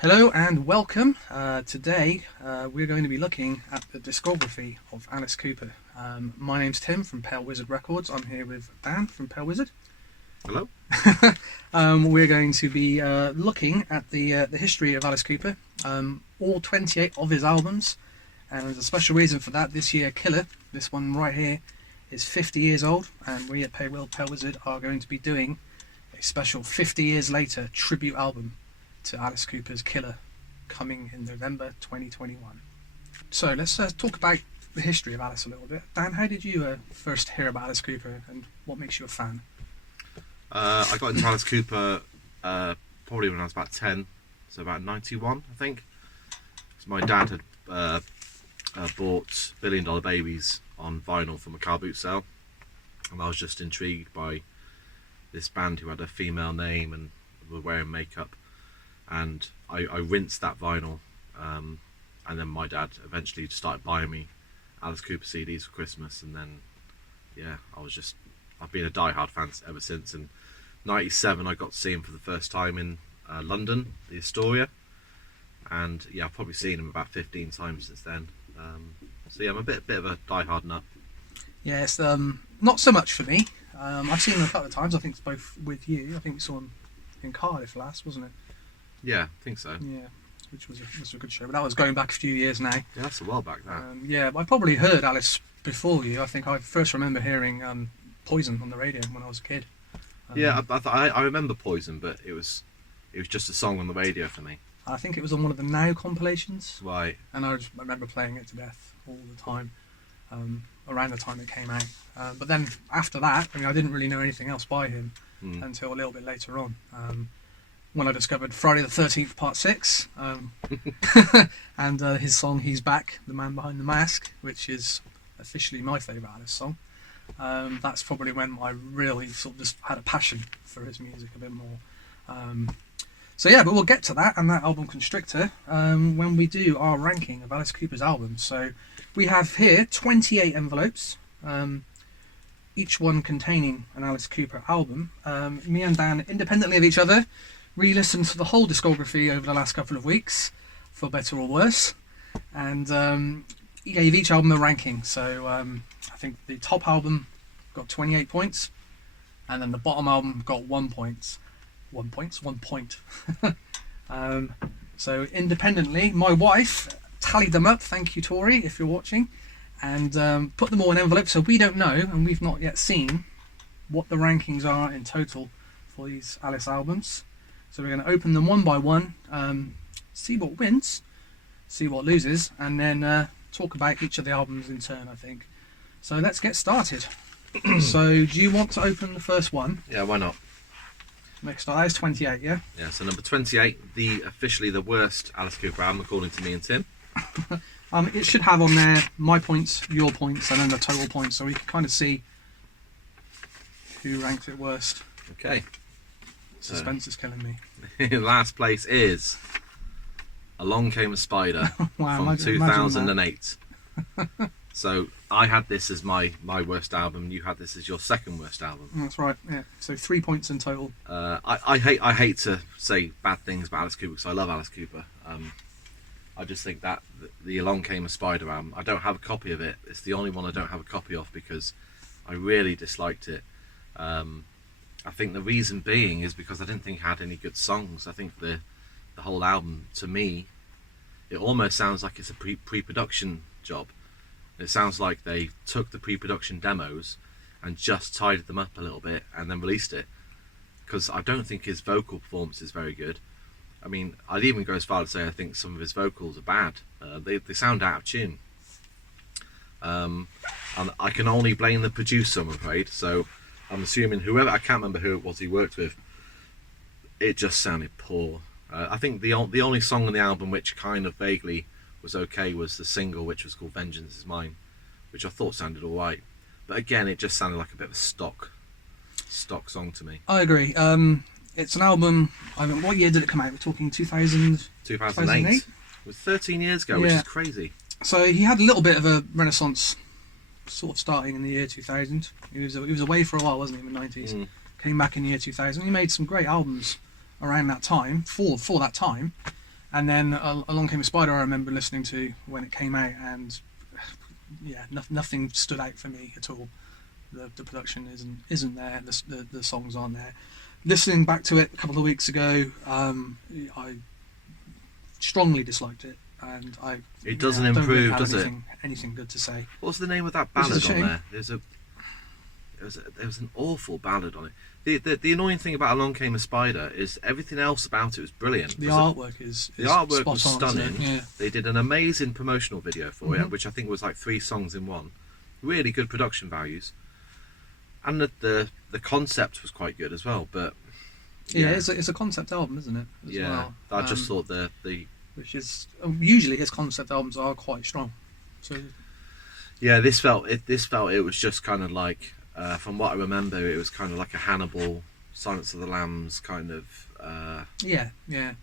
Hello and welcome. Today we're going to be looking at the discography of Alice Cooper. My name's Tim from Pale Wizard Records. I'm here with Dan from Pale Wizard. Hello. We're going to be looking at the history of Alice Cooper, all 28 of his albums, and there's a special reason for that. This year, Killer, this one right here, is 50 years old, and we at Pale Wizard are going to be doing a special 50 years later tribute album to Alice Cooper's Killer, coming in November 2021. So let's talk about the history of Alice a little bit. Dan, how did you first hear about Alice Cooper, and what makes you a fan? I got into Alice Cooper probably when I was about 10, so about 91, I think. So my dad had bought $1 Billion Babies on vinyl from a car boot sale, and I was just intrigued by this band who had a female name and were wearing makeup. And I rinsed that vinyl, and then my dad eventually started buying me Alice Cooper CDs for Christmas, and then yeah, I've been a die-hard fan ever since. In '97 I got to see him for the first time in London, the Astoria, and yeah, I've probably seen him about 15 times since then. So yeah, I'm a bit of a die-hard nut. Yeah, it's not so much for me. I've seen him a couple of times. I think it's both with you. I think we saw him in Cardiff last, wasn't it? Yeah, I think so. Yeah, which was a good show. But that was going back a few years now. Yeah, that's a while back now. Yeah, I probably heard Alice before you. I think I first remember hearing Poison on the radio when I was a kid. Yeah, I remember Poison, but it was just a song on the radio for me. I think it was on one of the Now compilations. Right. And I remember playing it to death all the time, around the time it came out. But then after that, I didn't really know anything else by him until a little bit later on. When I discovered Friday the 13th Part 6, and his song He's Back, The Man Behind the Mask, which is officially my favourite Alice song. That's probably when I really sort of just had a passion for his music a bit more. So yeah, but we'll get to that and that album Constrictor when we do our ranking of Alice Cooper's albums. So we have here 28 envelopes, each one containing an Alice Cooper album. Me and Dan, independently of each other, re-listened to the whole discography over the last couple of weeks, for better or worse, and he gave each album a ranking. So I think the top album got 28 points, and then the bottom album got 1 point. 1 point. So independently, my wife tallied them up, thank you Tori if you're watching, and put them all in envelopes, so we don't know, and we've not yet seen what the rankings are in total for these Alice albums. So we're going to open them one by one, see what wins, see what loses, and then talk about each of the albums in turn, I think. So let's get started. So do you want to open the first one? Yeah, why not? Next start, that is 28, yeah? Yeah, so number 28, officially the worst Alice Cooper album according to me and Tim. It should have on there my points, your points, and then the total points, so we can kind of see who ranked it worst. Okay. Suspense is killing me. Last place is Along Came a Spider Wow, from 2008. So I had this as my worst album. You had this as your second worst album. That's right. Yeah. So 3 points in total. I hate to say bad things about Alice Cooper because I love Alice Cooper. I just think that the Along Came a Spider album, I don't have a copy of it. It's the only one I don't have a copy of because I really disliked it. I think the reason being is because I didn't think it had any good songs. I think the whole album, to me, it almost sounds like it's a pre-production job. It sounds like they took the pre-production demos and just tidied them up a little bit and then released it. Because I don't think his vocal performance is very good. I'd even go as far to say I think some of his vocals are bad. They sound out of tune. And I can only blame the producer, I'm afraid. So I'm assuming whoever, I can't remember who it was he worked with, it just sounded poor. I think the only song on the album which kind of vaguely was okay was the single, which was called Vengeance Is Mine, which I thought sounded alright. But again, it just sounded like a bit of a stock song to me. I agree. It's an album, what year did it come out? We're talking 2000? 2008. It was 13 years ago, which is crazy. So he had a little bit of a renaissance sort of starting in the year 2000. He was away for a while, wasn't he, in the 90s? Came back in the year 2000. He made some great albums around that time, for that time. And then Along Came a Spider I remember listening to when it came out, and yeah, nothing stood out for me at all. The production isn't there, the songs aren't there. Listening back to it a couple of weeks ago, I strongly disliked it, and It doesn't don't really improve, have does it? anything good to say. What's the name of that Which is a ballad on shame. there? There was an awful ballad on it. The annoying thing about Along Came a Spider is everything else about it was brilliant. The artwork is The artwork spot was on, isn't it? stunning. Yeah. They did an amazing promotional video for Mhm. it, which I think was like 3 songs in one. Really good production values, and the concept was quite good as well. But Yeah, it's a concept album, isn't it? As yeah, well. I just thought the Which is usually his concept albums are quite strong. So yeah, this felt it was just kind of like from what I remember, it was kind of like a Hannibal, Silence of the Lambs kind of. yeah. I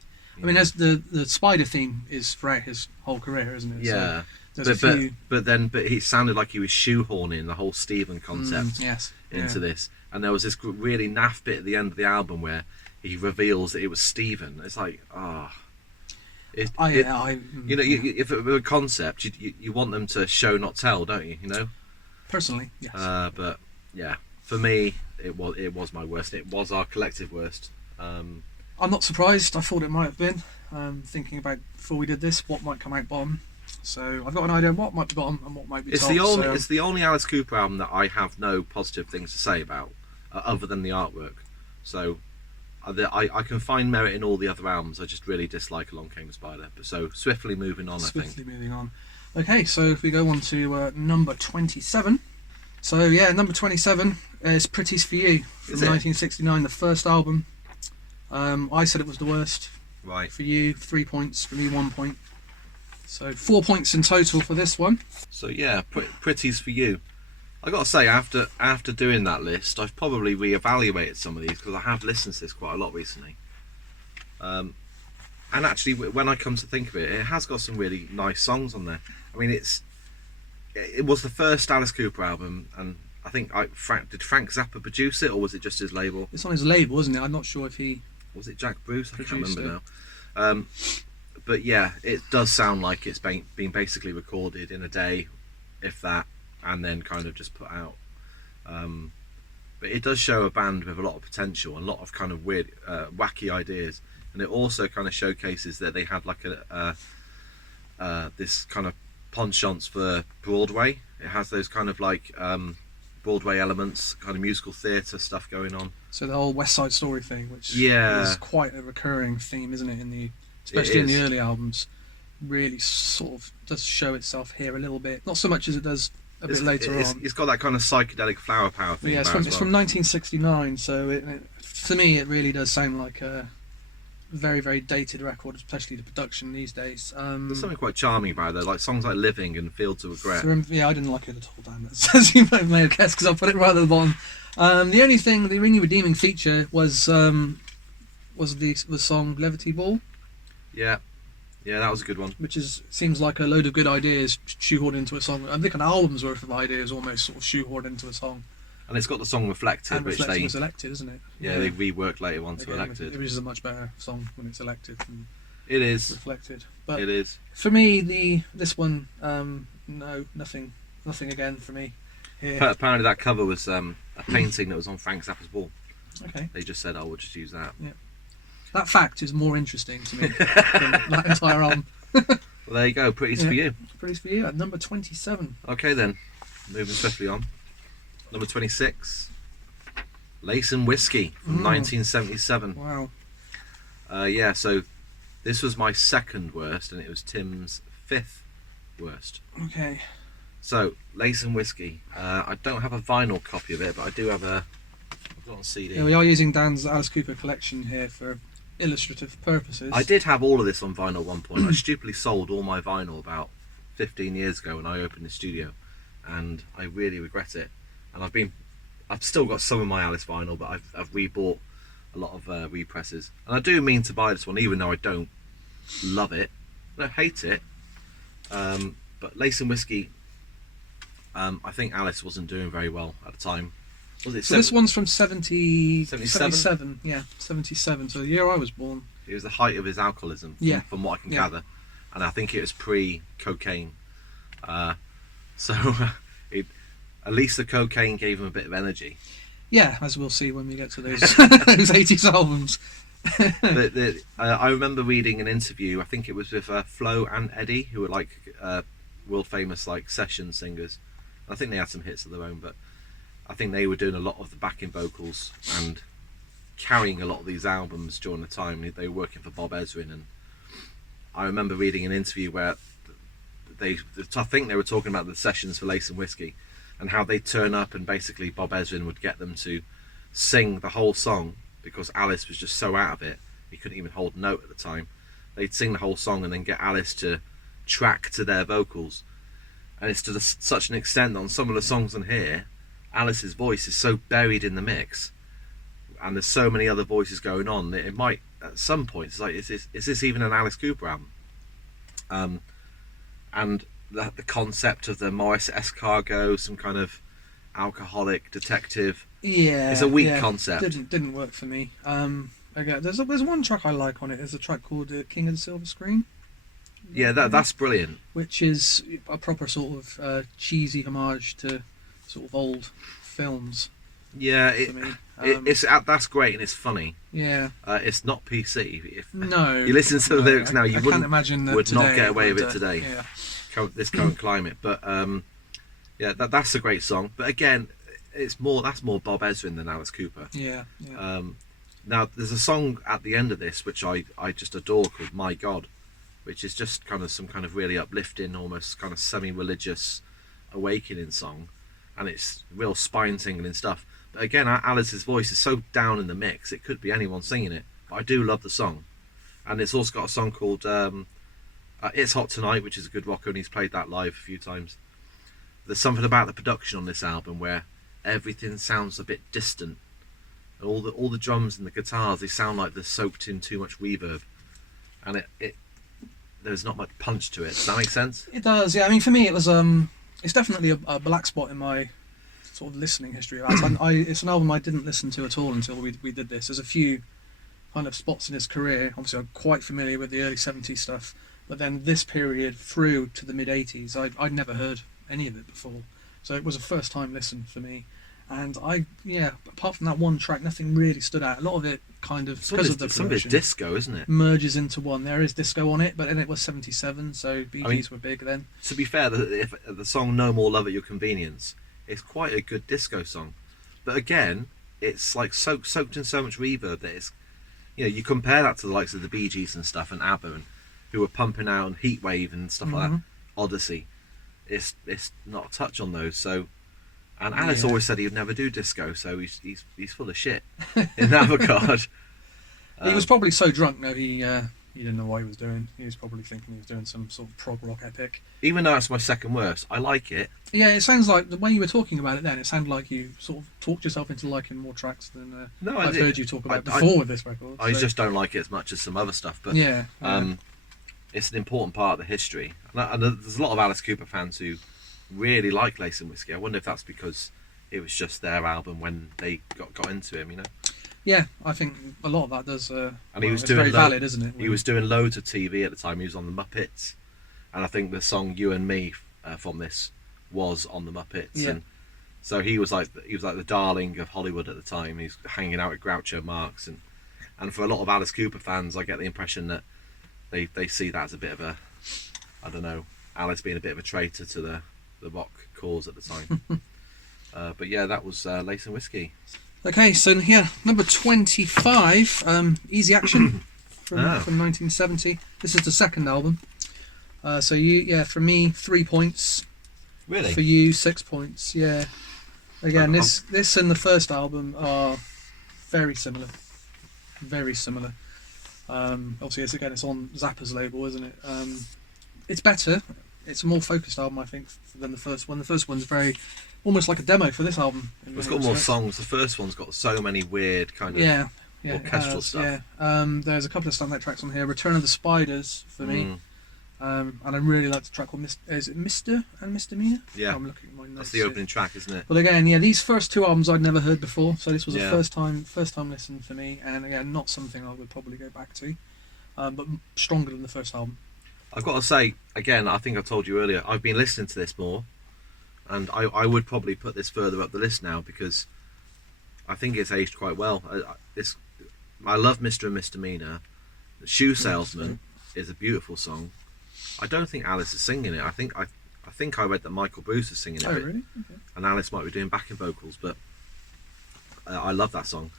mean, as the spider theme is throughout his whole career, isn't it? Yeah, So there's a few. but he sounded like he was shoehorning the whole Stephen concept Yes. into this, and there was this really naff bit at the end of the album where he reveals that it was Stephen. It's like, you know, if it were a concept, you want them to show not tell, don't you? You know. Personally, yes. But yeah, for me, it was my worst. It was our collective worst. I'm not surprised. I thought it might have been. Thinking about before we did this, what might come out bottom. So I've got an idea of what might be bottom and what might be top. It's the only Alice Cooper album that I have no positive things to say about, other than the artwork. So I can find merit in all the other albums. I just really dislike Along Came a Spider. But so swiftly moving on, Swiftly moving on. Okay, so if we go on to number 27. So yeah, number 27 is Pretties for You from 1969, the first album. I said it was the worst. Right. For you, 3 points. For me, 1 point. So 4 points in total for this one. So yeah, Pretties for You. I got to say, after doing that list, I've probably reevaluated some of these because I have listened to this quite a lot recently. And actually, when I come to think of it, it has got some really nice songs on there. I mean, it was the first Alice Cooper album, and I think did Frank Zappa produce it, or was it just his label? It's on his label, isn't it? I'm not sure if he... Was it Jack Bruce? I can't Produced remember now. But yeah, it does sound like it's been basically recorded in a day, if that, and then kind of just put out. But it does show a band with a lot of potential and a lot of kind of weird, wacky ideas. And it also kind of showcases that they had like this kind of penchant for Broadway. It has those kind of like Broadway elements, kind of musical theatre stuff going on. So the whole West Side Story thing, which is quite a recurring theme, isn't it? Especially in the early albums, really sort of does show itself here a little bit. Not so much as it does a bit later on. It's got that kind of psychedelic flower power thing. Yeah, it's from 1969, so for me it really does sound like a very, very dated record, especially the production these days. There's something quite charming about it, though, like songs like Living and Fields of Regret. Yeah, I didn't like it at all, damn it. As you may have guessed, because I put it right at the bottom. The only redeeming feature was the song Levity Ball. Yeah, that was a good one. Which seems like a load of good ideas shoehorned into a song. I think an album's worth of ideas almost sort of shoehorned into a song. And it's got the song Reflected, and which Reflected was Elected, isn't it? Yeah, they reworked later on to Elected. It is a much better song when it's Elected than it is Reflected. But it is. For me, this one, no, nothing again for me. Here. Apparently, that cover was a painting that was on Frank Zappa's wall. Okay. They just said, "Oh, we'll just use that." Yeah. That fact is more interesting to me than that entire album. Well, there you go. Pretties for You. Pretties for You at number 27. Okay then, moving swiftly on. Number 26, Lace and Whiskey from 1977. Wow. Yeah, so this was my second worst, and it was Tim's fifth worst. Okay. So, Lace and Whiskey. I don't have a vinyl copy of it, but I do have I've got on CD. Yeah, we are using Dan's Alice Cooper collection here for illustrative purposes. I did have all of this on vinyl at one point. I stupidly sold all my vinyl about 15 years ago when I opened the studio, and I really regret it. And I've still got some of my Alice vinyl, but I've rebought a lot of represses. And I do mean to buy this one, even though I don't love it. I don't hate it. But Lace and Whiskey, I think Alice wasn't doing very well at the time. Was it? So this one's from 77? 77? Yeah, 77. So the year I was born. It was the height of his alcoholism, from what I can gather, and I think it was pre-cocaine. So at least the cocaine gave him a bit of energy. Yeah, as we'll see when we get to those those 80s albums. I remember reading an interview. I think it was with Flo and Eddie, who were like world famous like session singers. I think they had some hits of their own, but I think they were doing a lot of the backing vocals and carrying a lot of these albums during the time. They were working for Bob Ezrin, and I remember reading an interview where I think they were talking about the sessions for Lace and Whiskey and how they'd turn up and basically Bob Ezrin would get them to sing the whole song because Alice was just so out of it, he couldn't even hold a note at the time. They'd sing the whole song and then get Alice to track to their vocals, and it's to such an extent that on some of the songs on here Alice's voice is so buried in the mix and there's so many other voices going on that it might at some point it's like, is this even an Alice Cooper album? And the concept of the Morris escargot, some kind of alcoholic detective, it's a weak concept. Didn't work for me. Again, there's one track I like on it. There's a track called King of the Silver Screen. Yeah, that's brilliant. Which is a proper sort of cheesy homage to sort of old films. Yeah, it's that's great and it's funny. Yeah, it's not PC. If no, you listen to the lyrics now, you can't imagine that would today, not get away with it today. Yeah. This current climate, but yeah, that's a great song. But again, that's more Bob Ezrin than Alice Cooper. Yeah. Now there's a song at the end of this which I just adore called My God, which is just kind of some kind of really uplifting, almost kind of semi-religious awakening song, and it's real spine tingling stuff. But again, Alice's voice is so down in the mix, it could be anyone singing it, but I do love the song. And it's also got a song called It's Hot Tonight, which is a good rocker, and he's played that live a few times. There's something about the production on this album where everything sounds a bit distant. All the drums and the guitars, they sound like they're soaked in too much reverb, and there's not much punch to it. Does that make sense? It does, yeah. I mean, for me, it was it's definitely a black spot in my sort of listening history. It's an album I didn't listen to at all until we did this. There's a few kind of spots in his career. Obviously, I'm quite familiar with the early '70s stuff, but then this period through to the mid '80s, I'd never heard any of it before, so it was a first time listen for me. And apart from that one track, nothing really stood out. A lot of it kind of, because of the production, some of it's disco, isn't it? Merges into one. There is disco on it, but then it was '77, so Bee Gees were big then. To be fair, the song No More Love at Your Convenience is quite a good disco song, but again, it's like soaked in so much reverb that it's, you compare that to the likes of the Bee Gees and stuff and ABBA, and who were pumping out Heatwave and stuff like that, Odyssey. It's not a touch on those. So. And Alice always said he would never do disco, so he's full of shit in that regard. He was probably so drunk that he didn't know what he was doing. He was probably thinking he was doing some sort of prog rock epic. Even though it's my second worst, I like it. Yeah, it sounds like, the way you were talking about it then, it sounded like you sort of talked yourself into liking more tracks than I've heard you talk about before with this record. I just don't like it as much as some other stuff, but it's an important part of the history. And there's a lot of Alice Cooper fans who really like Lace and Whiskey. I wonder if that's because it was just their album when they got into him, Yeah, I think a lot of that does. And he was doing very valid, isn't it? He was doing loads of TV at the time. He was on the Muppets, and I think the song "You and Me" from this was on the Muppets. Yeah. And so he was like the darling of Hollywood at the time. He's hanging out with Groucho Marx, and for a lot of Alice Cooper fans, I get the impression that they see that as a bit of a, I don't know, Alice being a bit of a traitor to the rock cause at the time. But yeah, that was Lace and Whiskey. Okay, so here, number 25, Easy Action from 1970. This is the second album. So from me, 3 points. Really? For you, 6 points. Yeah. Again, this and the first album are very similar. Very similar. Obviously, it's on Zappa's label, isn't it? It's better. It's a more focused album, I think, than the first one. The first one's very, almost like a demo for this album. It's got more songs. The first one's got so many weird kind of orchestral stuff. Yeah. There's a couple of standout tracks on here. Return of the Spiders for me, and I really like the track called is it Mr. and Misdemeanor? Yeah, I'm looking at my notes. That's the opening track, isn't it? But again, these first two albums I'd never heard before, so this was a first time listen for me, and again, not something I would probably go back to. but stronger than the first album. I've got to say, again, I think I told you earlier, I've been listening to this more, and I would probably put this further up the list now because I think it's aged quite well. I love Mr. and Misdemeanor. Shoe Salesman is a beautiful song. I don't think Alice is singing it. I think I read that Michael Bruce is singing it. Oh, really? Okay. And Alice might be doing backing vocals, but I love that song.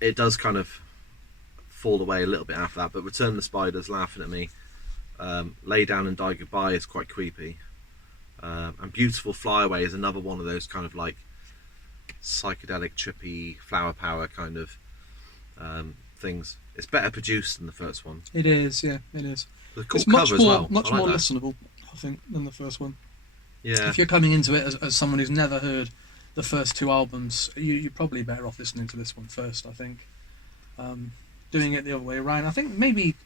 It does kind of fall away a little bit after that, but Return of the Spiders, Laughing at Me, Lay Down and Die Goodbye is quite creepy, and Beautiful Fly Away is another one of those kind of like psychedelic, trippy, flower power kind of things. It's better produced than the first one. It is, yeah, it is. The cool It's much cover more, as well. much I like more that. listenable, I think, than the first one. Yeah. If you're coming into it as someone who's never heard the first two albums, you're probably better off listening to this one first, I think. Doing it the other way around, I think maybe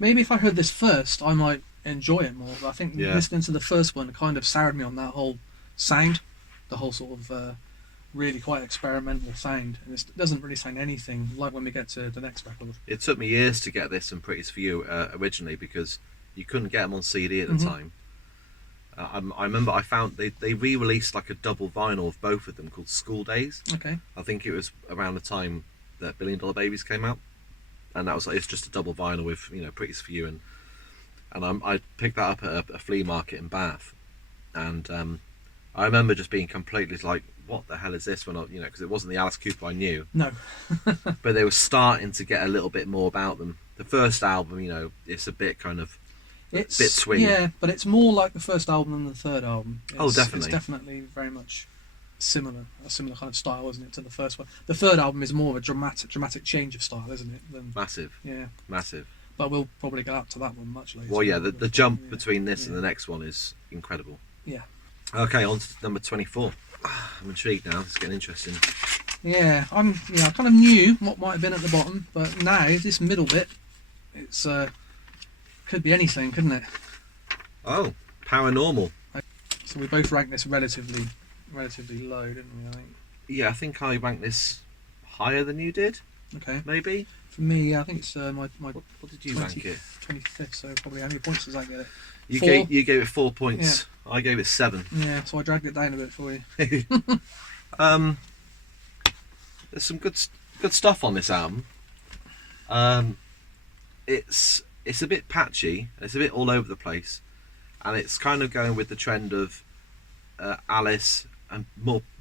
if I heard this first, I might enjoy it more. But I think listening to the first one kind of soured me on that whole sound, the whole sort of really quite experimental sound, and it doesn't really sound anything like when we get to the next record. It took me years to get this and Pretties for You originally because you couldn't get them on CD at the time. I remember I found they re-released like a double vinyl of both of them called School Days. Okay. I think it was around the time that $1 Billion Babies came out, and that was it's just a double vinyl with Pretties for You, and I picked that up at a flea market in Bath, and I remember just being completely like, what the hell is this? When because it wasn't the Alice Cooper I knew. No. But they were starting to get a little bit more about them. The first album, it's a bit kind of bit swing. Yeah, but it's more like the first album than the third album. Definitely. It's definitely very much a similar kind of style, isn't it, to the first one? The third album is more of a dramatic change of style, isn't it? Massive. Yeah. Massive. But we'll probably get up to that one much later. Well, yeah, the jump between this and the next one is incredible. Yeah. Okay, on to number 24. I'm intrigued now. It's getting interesting. Yeah, I kind of knew what might have been at the bottom, but now this middle bit, it's could be anything, couldn't it? Oh, Paranormal. So we both ranked this relatively low, didn't we? I think. Yeah, I think I ranked this higher than you did. Okay. Maybe. For me, yeah, I think it's my What did you rank it? 25th. So probably how many points does that get it? You 4. gave it 4 points. Yeah. I gave it 7. Yeah, so I dragged it down a bit for you. There's some good stuff on this album. It's a bit patchy. It's a bit all over the place, and it's kind of going with the trend of Alice and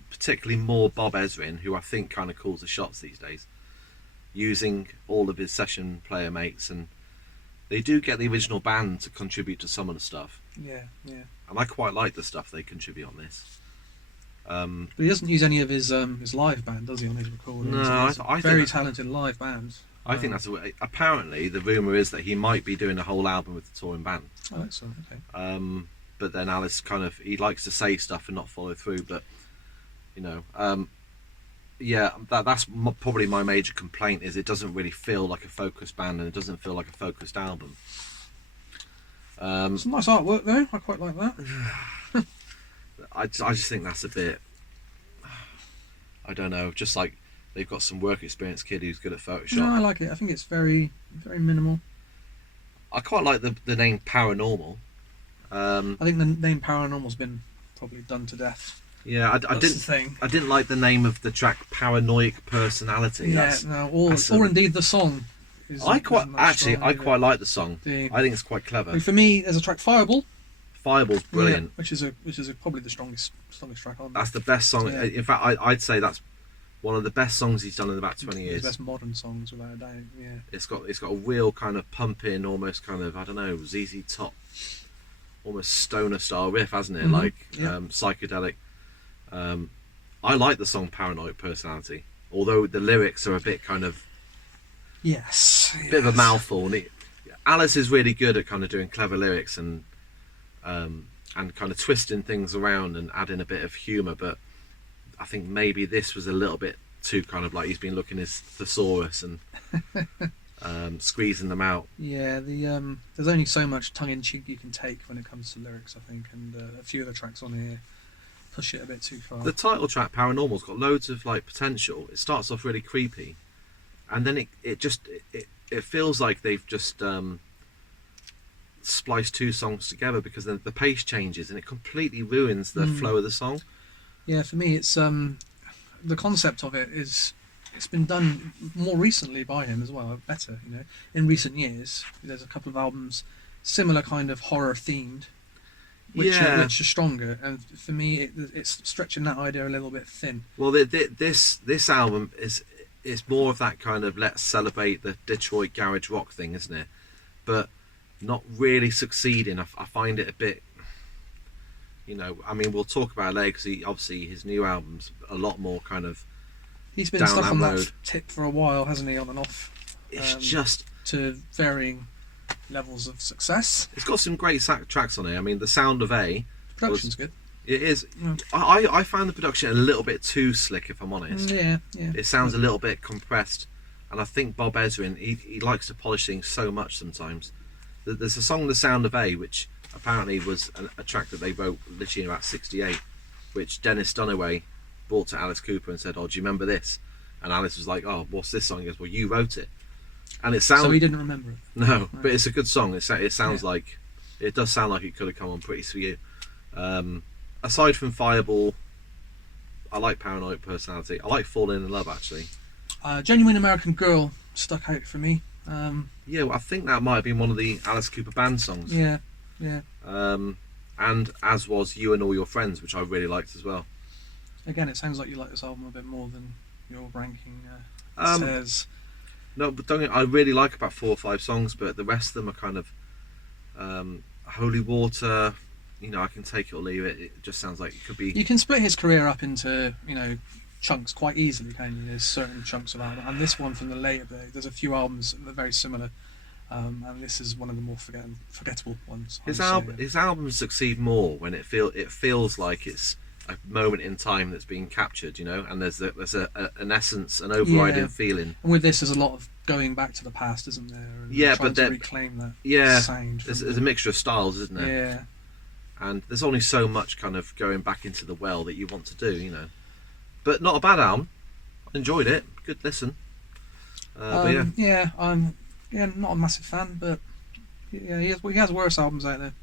particularly more Bob Ezrin, who I think kind of calls the shots these days, using all of his session player mates, and they do get the original band to contribute to some of the stuff. Yeah. And I quite like the stuff they contribute on this. But he doesn't use any of his live band, does he, on his recordings? No, I very think talented live band. I think that's apparently the rumor is that he might be doing a whole album with the touring band. Oh, excellent. Okay. But then Alice he likes to say stuff and not follow through. But that's probably my major complaint is it doesn't really feel like a focused band and it doesn't feel like a focused album. Some nice artwork though. I quite like that. I just think that's a bit. I don't know. Just like they've got some work experience kid who's good at Photoshop. No, I like it. I think it's very minimal. I quite like the name Paranormal. I think the name Paranormal's been probably done to death. Yeah, I didn't like the name of the track Paranoid Personality. Yeah, or indeed the song. I quite like the song. I think it's quite clever. I mean, for me, there's a track Fireball. Fireball's brilliant. Yeah, which is probably the strongest track on. That's the best song. Yeah. In fact, I'd say that's one of the best songs he's done in about 20 years. The best modern songs, without a doubt. Yeah. It's got a real kind of pumping, almost kind of ZZ Top, almost stoner style riff, hasn't it? Mm-hmm. Psychedelic. I like the song Paranoid Personality, although the lyrics are a bit kind of bit of a mouthful. And Alice is really good at kind of doing clever lyrics and kind of twisting things around and adding a bit of humour, but I think maybe this was a little bit too kind of like he's been looking his thesaurus and squeezing them out. Yeah, there's only so much tongue-in-cheek you can take when it comes to lyrics, I think, and a few of the tracks on here push it a bit too far. The title track Paranormal's got loads of potential. It starts off really creepy, and then it it feels like they've just spliced two songs together, because then the pace changes and it completely ruins the flow of the song. Yeah, for me, it's the concept of it is it's been done more recently by him as well, better. In recent years, there's a couple of albums similar kind of horror themed, which are stronger. And for me, it's stretching that idea a little bit thin. Well, this album is more of that kind of let's celebrate the Detroit garage rock thing, isn't it? But not really succeeding. I find it a bit, I mean, we'll talk about it later, because obviously his new album's a lot more kind of he's been down stuck that on road. that tip for a while, hasn't he, on and off? It's just to varying levels of success. It's got some great tracks on it. I mean, The Sound of A. The production's good. It is. Yeah. I found the production a little bit too slick, if I'm honest. Yeah. It sounds a little bit compressed, and I think Bob Ezrin, he likes to polish things so much sometimes. There's a song, The Sound of A, which apparently was a track that they wrote literally in about '68, which Dennis Dunaway brought to Alice Cooper and said, "Oh, do you remember this?" And Alice was like, "Oh, what's this song?" He goes, "Well, you wrote it." And it sounds. So he didn't remember it. No, right. But it's a good song. It sounds like, it does sound like it could have come on pretty sweet. Aside from Fireball, I like Paranoid Personality. I like Falling in Love, actually. Genuine American Girl stuck out for me. Yeah, well, I think that might have been one of the Alice Cooper band songs. Yeah. And as was You and All Your Friends, which I really liked as well. Again, it sounds like you like this album a bit more than your ranking says. No, but I really like about 4 or 5 songs, but the rest of them are kind of Holy Water. I can take it or leave it. It just sounds like it could be. You can split his career up into chunks quite easily, can you? There's certain chunks of album, and this one from the later day. There's a few albums that are very similar, and this is one of the more forgettable ones. His albums succeed more when it feels like it's a moment in time that's being captured, and there's an essence, an overriding feeling. And with this, there's a lot of going back to the past, isn't there? And trying to reclaim that sound. There's a mixture of styles, isn't there? Yeah. And there's only so much kind of going back into the well that you want to do, But not a bad album. I enjoyed it. Good listen. But yeah. I'm not a massive fan, but he has worse albums out there.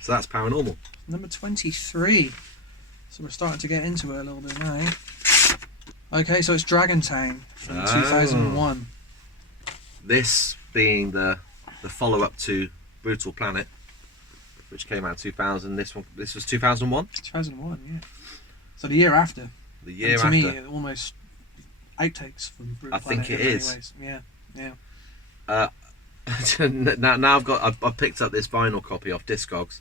So that's Paranormal. Number 23. So we're starting to get into it a little bit now. Okay, so it's Dragontown from 2001. This being the follow-up to Brutal Planet, which came out in 2000. This was 2001. 2001, yeah. So the year after. The year to after. me, it almost outtakes from Brutal Planet. I think it is. Yeah. now I've picked up this vinyl copy off Discogs.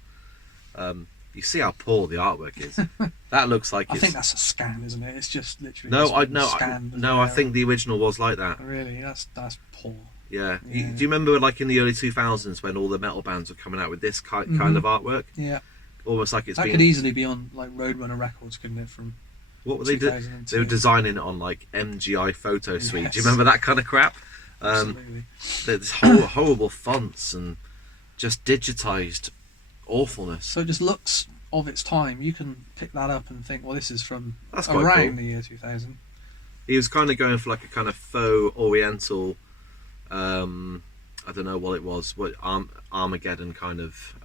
You see how poor the artwork is. That looks like. I think that's a scan, isn't it? It's just literally. I think the original was like that. Really, that's poor. Yeah. Do you remember, like in the early 2000s, when all the metal bands were coming out with this kind of artwork? Yeah. Almost like that could easily be on like Roadrunner Records, couldn't it? From what were they doing? They were designing it on like MGI Photo Suite. Yes. Do you remember that kind of crap? Absolutely. There's horrible fonts and just digitized awfulness. So it just looks of its time. You can pick that up and think, well, this is from That's around quite cool. the year 2000. He was kind of going for like a kind of faux Oriental. I don't know what it was. What Armageddon kind of.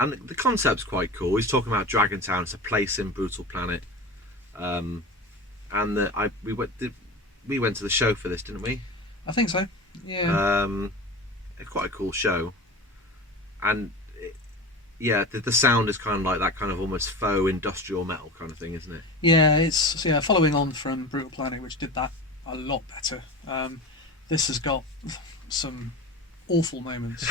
And the concept's quite cool. He's talking about Dragontown. It's a place in Brutal Planet. And we went to the show for this, didn't we? I think so. Yeah. Quite a cool show. And the sound is kind of like that kind of almost faux industrial metal kind of thing, isn't it? Yeah, it's following on from Brutal Planet, which did that a lot better. This has got some awful moments.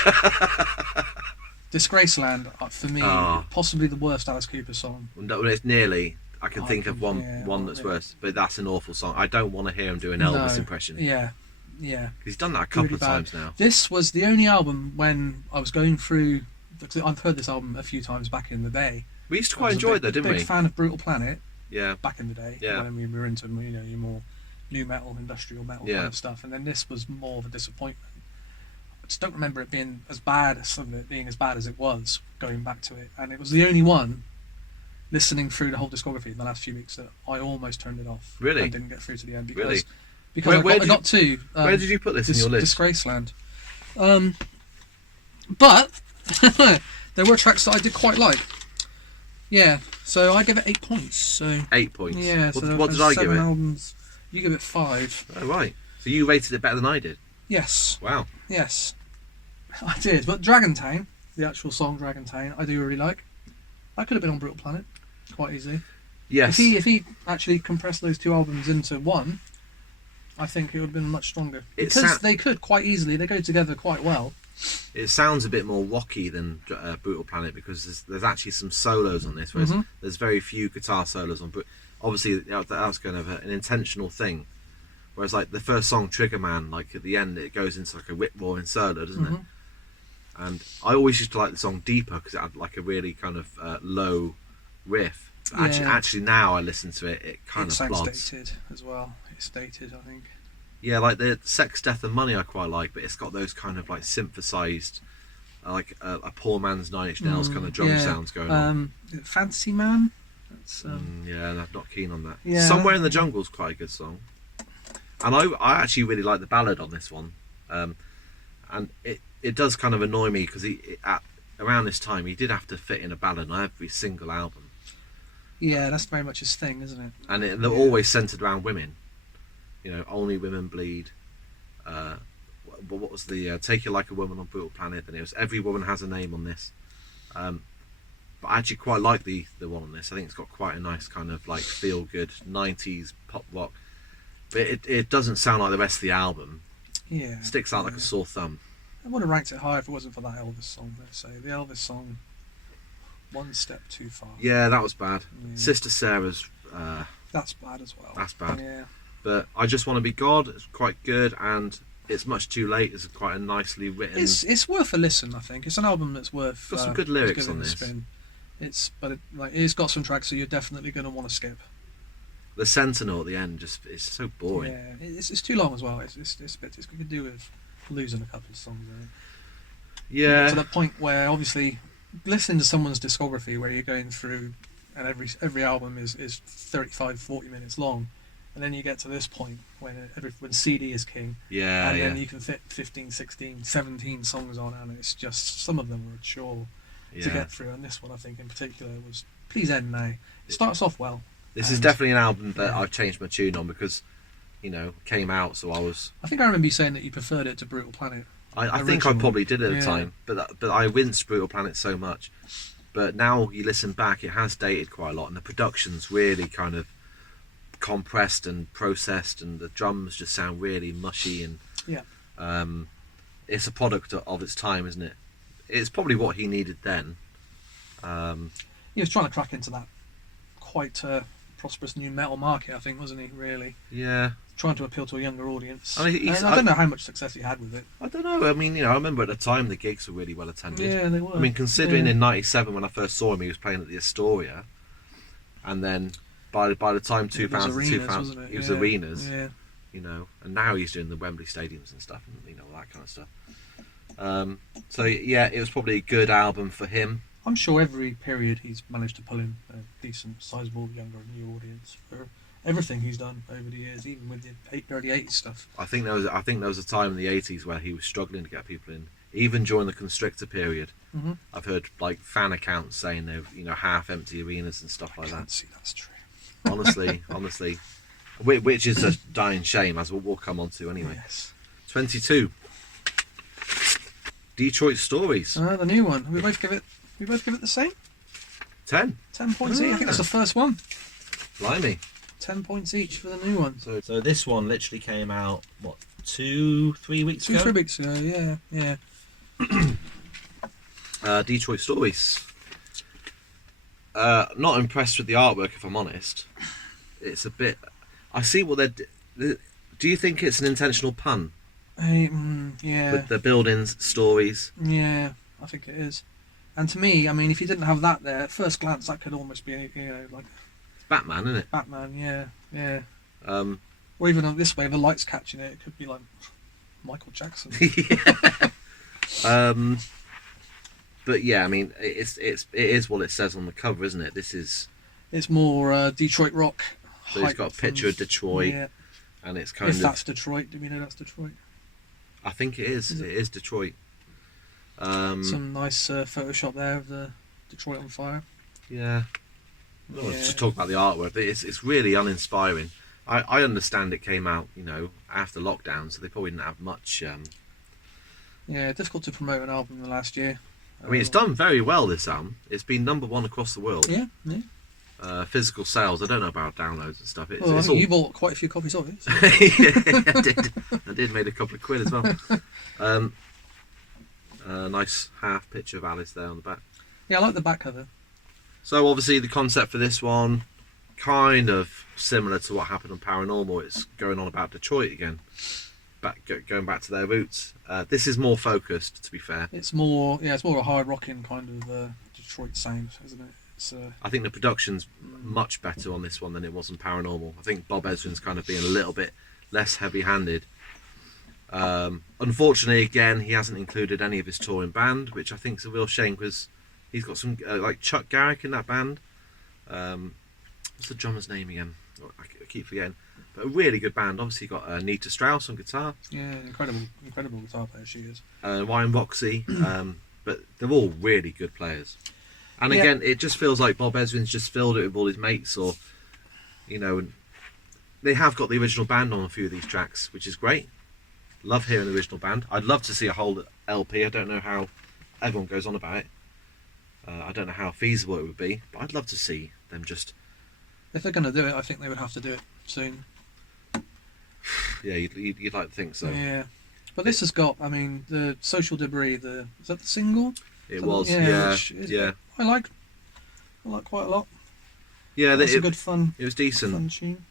Disgraceland, for me, possibly the worst Alice Cooper song. No, it's nearly. I can think of one that's worse, but that's an awful song. I don't want to hear him do an Elvis impression. Yeah. He's done that a couple of times now. This was the only album when I was going through, because I've heard this album a few times back in the day. We used to quite enjoy it though, didn't we? Big fan of Brutal Planet. Yeah. Back in the day, when we were into your more new metal, industrial metal kind of stuff, and then this was more of a disappointment. I just don't remember it being as bad as some of it being as bad as it was going back to it, and it was the only one. Listening through the whole discography in the last few weeks, that I almost turned it off. Really? I didn't get through to the end because I got two. Where did you put this in your list? Disgraceland. But there were tracks that I did quite like. Yeah, so I give it 8 points. So 8 points. Yeah. What did I give it? Albums, you give it 5. Oh right. So you rated it better than I did. Yes. Wow. Yes, I did. But Dragontown, the actual song Dragontown, I do really like. That could have been on Brutal Planet quite easily. Yes. If he actually compressed those two albums into one, I think it would have been much stronger. Because they could quite easily. They go together quite well. It sounds a bit more rocky than Brutal Planet because there's actually some solos on this, whereas there's very few guitar solos on. But obviously, that was kind of an intentional thing. Whereas, like the first song, Trigger Man, like at the end, it goes into like a whip roaring solo, doesn't it? And I always used to like the song Deeper because it had like a really kind of low riff. But actually, now I listen to it, it kind of plods. It's dated as well. It's dated, I think. Yeah, like the Sex, Death and Money I quite like, but it's got those kind of like synthesized, like a poor man's Nine Inch Nails kind of drum sounds going on. Fantasy Man? That's, yeah, I'm not keen on that. Yeah. Somewhere in the Jungle's quite a good song. And I actually really like the ballad on this one. And it does kind of annoy me because around this time he did have to fit in a ballad on every single album. Yeah, that's very much his thing, isn't it? And they're always centered around women. You know, Only Women Bleed. What was the Take You Like a Woman on Brutal Planet? And it was Every Woman Has a Name on this. But I actually quite like the one on this. I think it's got quite a nice kind of like feel good 90s pop rock. But it doesn't sound like the rest of the album. Yeah. It sticks out like a sore thumb. I would have ranked it higher if it wasn't for that Elvis song, let's say. The Elvis song, one step too far. Yeah, that was bad. Yeah. Sister Sarah's... that's bad as well. That's bad. Yeah. But I Just Want to Be God, it's quite good, and It's Much Too Late is quite a nicely written... It's worth a listen, I think. It's an album that's worth... Got some good lyrics on this. Spin. It's got some tracks that you're definitely going to want to skip. The Sentinel at the end it's so boring. Yeah, it's too long as well. It's going to do with losing a couple of songs. Yeah. To the point where obviously listening to someone's discography where you're going through and every album is 35-40 minutes long, and then you get to this point when CD is king. Yeah. And then you can fit 15, 16, 17 songs on, and it's just some of them are a chore to get through. And this one, I think in particular, was Please End Now. It starts off well. This is definitely an album that I've changed my tune on because, you know, came out, so I think I remember you saying that you preferred it to Brutal Planet. I think I probably did at the time, but I rinsed Brutal Planet so much. But now you listen back, it has dated quite a lot, and the production's really kind of compressed and processed, and the drums just sound really mushy, and it's a product of its time, isn't it? It's probably what he needed then. He was trying to crack into that quite prosperous new metal market, I think, wasn't he? Really? Yeah. Trying to appeal to a younger audience. I don't know how much success he had with it. I don't know. I mean, you know, I remember at the time the gigs were really well attended. Yeah, they were. I mean, considering in '97 when I first saw him, he was playing at the Astoria, and then by the time 2000, he was arenas. Yeah. You know, and now he's doing the Wembley stadiums and stuff, and you know, all that kind of stuff. So yeah, it was probably a good album for him. I'm sure every period he's managed to pull in a decent, sizable, younger, new audience for everything he's done over the years, even with the early 80s stuff. I think there was a time in the 80s where he was struggling to get people in, even during the Constrictor period. Mm-hmm. I've heard like fan accounts saying they've half empty arenas and stuff like that. See, that's true. honestly, which is a dying shame, as we'll come on to anyway. Yes. 22. Detroit Stories. The new one. We both give it the same. 10 points each. I think that's the first one. Blimey. 10 points each for the new one. So this one literally came out, what, 2-3 weeks ago? 2-3 weeks ago, yeah. Detroit Stories. Not impressed with the artwork, if I'm honest. It's a bit... I see what they're... Do you think it's an intentional pun? Yeah. With the buildings, stories? Yeah, I think it is. And to me, I mean, if you didn't have that there, at first glance, that could almost be, like... Batman, isn't it? Batman, yeah. Or even on this way, the light's catching it. It could be like Michael Jackson. But yeah, I mean, it is what it says on the cover, isn't it? It's more Detroit rock. So he's got a picture of Detroit, and it's kind if of. that's Detroit, do we know that's Detroit? I think it is. It is Detroit. Some nice Photoshop there of the Detroit on fire. Yeah. I want to just talk about the artwork. It's really uninspiring. I understand it came out, after lockdown, so they probably didn't have much. Yeah, difficult to promote an album in the last year. I mean, it's done very well, this album. It's been #1 across the world. Yeah. Physical sales, I don't know about downloads and stuff. I think you bought quite a few copies of it. So. Yeah, I did. Made a couple of quid as well. Nice half picture of Alice there on the back. Yeah, I like the back cover. So obviously the concept for this one, kind of similar to what happened on Paranormal. It's going on about Detroit again, going back to their roots. This is more focused, to be fair. It's more a hard rocking kind of Detroit sound, isn't it? I think the production's much better on this one than it was on Paranormal. I think Bob Ezrin's kind of being a little bit less heavy-handed. Unfortunately, again, he hasn't included any of his touring band, which I think is a real shame because he's got some like Chuck Garrick in that band. What's the drummer's name again? I keep forgetting. But a really good band. Obviously, got Nita Strauss on guitar. Yeah, incredible guitar player she is. Ryan Roxy. But they're all really good players. And again, it just feels like Bob Ezrin's just filled it with all his mates, or and they have got the original band on a few of these tracks, which is great. Love hearing the original band. I'd love to see a whole LP. I don't know how everyone goes on about it. I don't know how feasible it would be, but I'd love to see them just. If they're going to do it, I think they would have to do it soon. Yeah, you'd like to think so. Yeah, but this has got. I mean, the Social Debris. Is that the single? It was. Yeah. I like quite a lot. Yeah, it's a good fun. It was decent. Fun tune.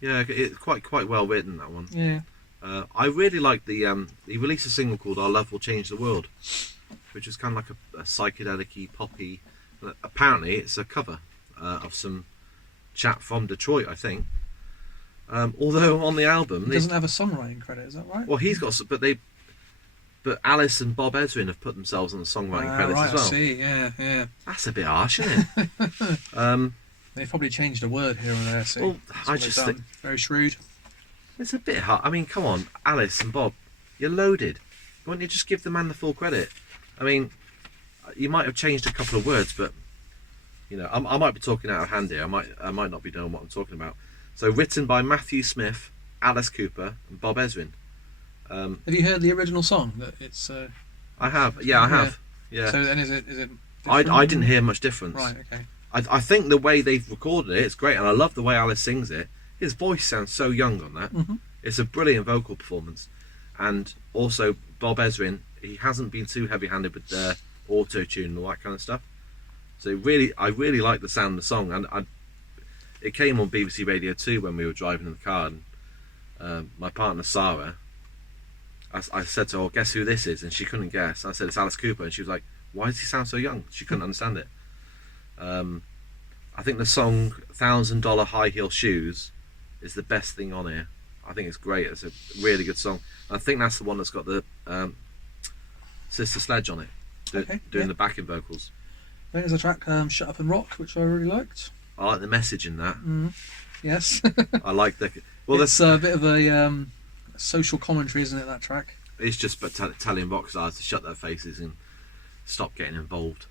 Yeah, it's quite well written, that one. Yeah. I really like the. He released a single called "Our Love Will Change the World," which is kind of like a psychedelic-y, poppy. Apparently, it's a cover of some chap from Detroit, I think. Although on the album, he doesn't have a songwriting credit, is that right? Well, he's got, but Alice and Bob Ezrin have put themselves on the songwriting credits as well. I see. Yeah. That's a bit harsh, isn't it? They've probably changed a word here and there. See, well, I just think very shrewd. It's a bit hard. I mean, come on, Alice and Bob, you're loaded. Why don't you just give the man the full credit? I mean, you might have changed a couple of words, but I might be talking out of hand here. I might not be knowing what I'm talking about. So, written by Matthew Smith, Alice Cooper, and Bob Ezrin. Have you heard the original song? That it's. I have. Yeah, I have. Yeah. So then, is it? I didn't hear much difference. Right. Okay. I think the way they've recorded it's great, and I love the way Alice sings it. His voice sounds so young on that. Mm-hmm. It's a brilliant vocal performance, and also Bob Ezrin. He hasn't been too heavy-handed with the auto-tune and all that kind of stuff. So I really like the sound of the song, and it came on BBC Radio 2 when we were driving in the car, and my partner Sarah, I said to her, guess who this is? And she couldn't guess. I said, it's Alice Cooper, and she was like, why does he sound so young? She couldn't understand it. I think the song $1,000 High Heel Shoes is the best thing on here. I think it's great. It's a really good song. I think that's the one that's got the Sister Sledge on it, doing the backing vocals. Then there's a track, Shut Up and Rock, which I really liked. I like the message in that. Yes. I like the. Well, it's a bit of a social commentary, isn't it? That track. It's just but telling rock stars to shut their faces and stop getting involved.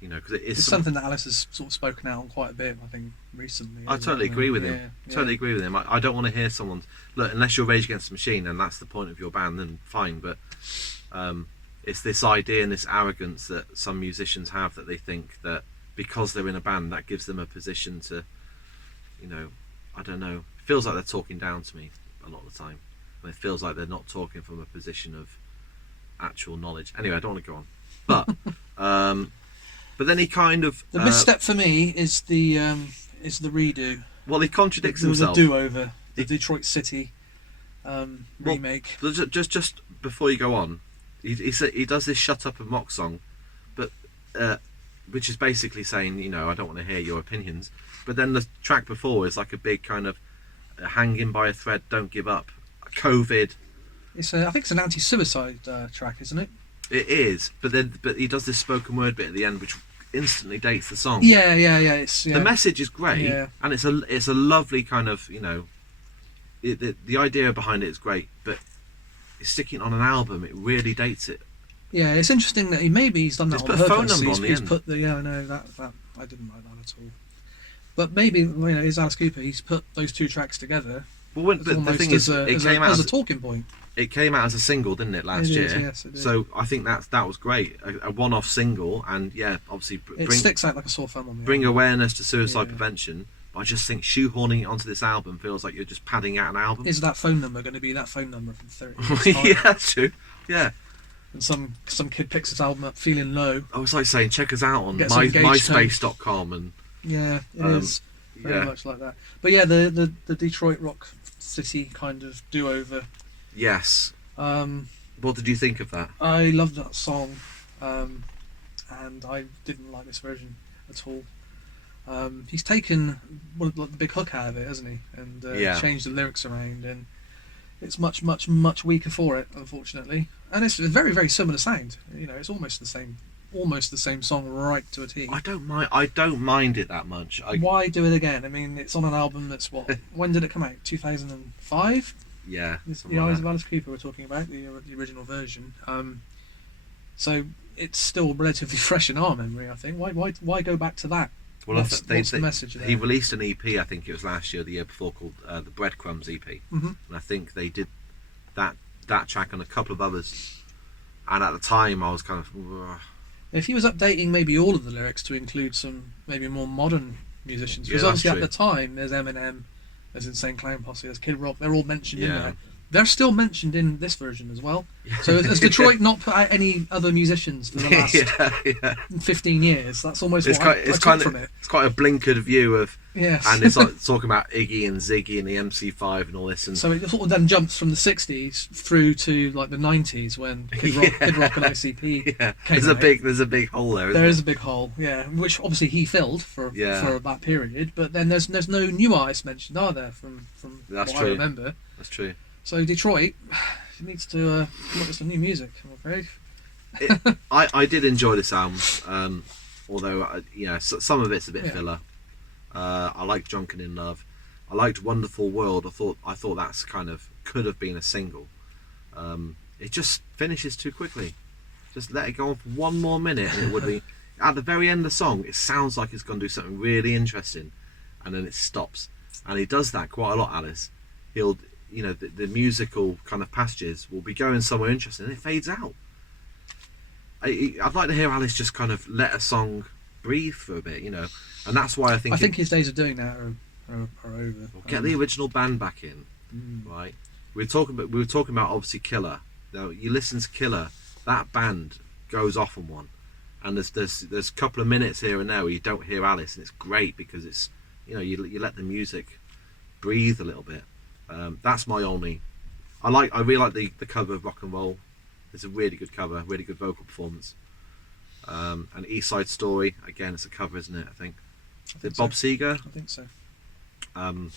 Because it's something that Alice has sort of spoken out on quite a bit, I think, recently. I totally agree with him. Yeah. Totally agree with him. I don't want to hear someone look, unless you're Rage Against the Machine and that's the point of your band, then fine. But it's this idea and this arrogance that some musicians have, that they think that because they're in a band, that gives them a position to, I don't know. It feels like they're talking down to me a lot of the time. And it feels like they're not talking from a position of actual knowledge. Anyway, I don't want to go on. But then he kind of the misstep for me is the redo. Well, he contradicts himself. The do-over, the Detroit City remake. Well, just before you go on, he does this "Shut Up and Mock" song, but which is basically saying, I don't want to hear your opinions. But then the track before is like a big kind of hanging by a thread, don't give up, COVID. I think it's an anti-suicide track, isn't it? It is, but he does this spoken word bit at the end, which instantly dates the song. Yeah. The message is great, and it's a lovely kind of the idea behind it is great, but sticking it on an album, it really dates it. Yeah, it's interesting that he's done that Just on put a purpose. phone number on the end. Put the I know that I didn't like that at all. But maybe it's Alice Cooper. He's put those two tracks together. Well, the thing is, it came out as a talking point. It came out as a single, didn't it, last year? Yes, it did. So I think that was great, a one-off single, and yeah, obviously sticks out like a sore thumb on me. Bring awareness to suicide prevention. But I just think shoehorning it onto this album feels like you're just padding out an album. Is that phone number going to be that phone number from 30 years time? Yeah, true. Yeah. And some kid picks this album up feeling low. I was like saying, check us out on myspace.com and yeah, it is very much like that. But yeah, the Detroit Rock City kind of do-over. Yes. What did you think of that? I loved that song, and I didn't like this version at all. He's taken the big hook out of it, hasn't he? And changed the lyrics around, and it's much weaker for it, unfortunately. And it's a very, very similar sound. It's almost the same song right to a T. I don't mind it that much. Why do it again? I mean, it's on an album that's when did it come out? 2005. Yeah. The Eyes of Alice Cooper we're talking about, the original version. So it's still relatively fresh in our memory, I think. Why go back to that? Well, what's the message there? He released an EP, I think it was last year, the year before, called the Breadcrumbs EP, and I think they did that track and a couple of others. And at the time, I was kind of. Ugh. If he was updating maybe all of the lyrics to include some maybe more modern musicians, because that's obviously true. At the time there's Eminem, there's Insane Clown Posse, there's Kid Rock, they're all mentioned in there. They're still mentioned in this version as well. So has Detroit not put out any other musicians for the last 15 years? That's almost what I took from it. It's quite a blinkered view of... Yes. And it's like talking about Iggy and Ziggy and the MC5 and all this. And so it sort of then jumps from the 60s through to like the 90s when Kid Rock and ICP came out. There's a big hole there, There is a big hole, yeah, which obviously he filled for that period. But then there's no new artists mentioned, are there, from what I remember? That's true. So Detroit needs to come up with some new music, I'm afraid. I did enjoy this album, although some of it's a bit filler. I liked Drunken in Love. I liked Wonderful World. I thought that's kind of could have been a single. It just finishes too quickly. Just let it go on for one more minute, and it would be at the very end of the song. It sounds like it's going to do something really interesting, and then it stops. And he does that quite a lot, Alice. He'll, the musical kind of passages will be going somewhere interesting, and it fades out. I'd like to hear Alice just kind of let a song breathe for a bit, and that's why I think his days of doing that are over. Well, get the original band back in, right? We were talking about obviously Killer. Now you listen to Killer, that band goes off on one, and there's a couple of minutes here and there where you don't hear Alice, and it's great because it's you let the music breathe a little bit. That's my only. I really like the cover of Rock and Roll. It's a really good cover, really good vocal performance. And East Side Story, again, it's a cover, isn't it? I think. Is it Bob Seger? I think so. And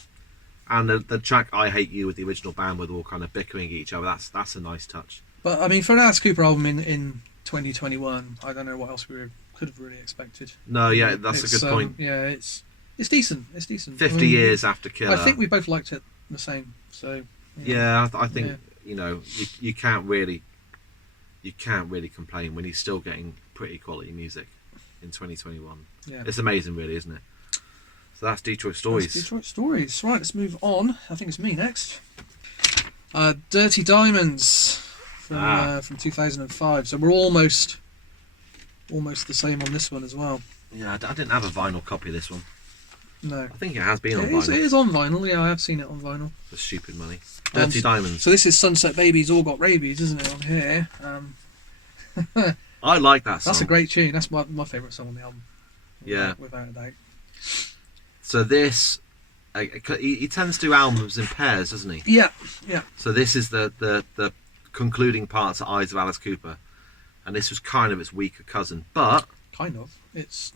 the track I Hate You with the original band, where they're all kind of bickering at each other, that's a nice touch. But I mean, for an Alice Cooper album in 2021, I don't know what else we could have really expected. No, yeah, that's a good point. Yeah, it's decent. It's decent. 50 years after Killer. I think we both liked it the same. So. Yeah, I think you can't really complain when he's still getting pretty quality music in 2021. Yeah. It's amazing, really, isn't it? So that's Detroit Stories. Right, let's move on. I think it's me next. Dirty Diamonds from 2005. So we're almost the same on this one as well. Yeah, I didn't have a vinyl copy of this one. No. I think it has been on vinyl. It is on vinyl, yeah, I have seen it on vinyl. For stupid money. Dirty Diamonds. So this is Sunset Babies All Got Rabies, isn't it, on here? I like that song. That's a great tune. That's my favourite song on the album. Without a doubt. So this, he tends to do albums in pairs, doesn't he? Yeah. So this is the concluding part to Eyes of Alice Cooper, and this was kind of its weaker cousin, but kind of. It's.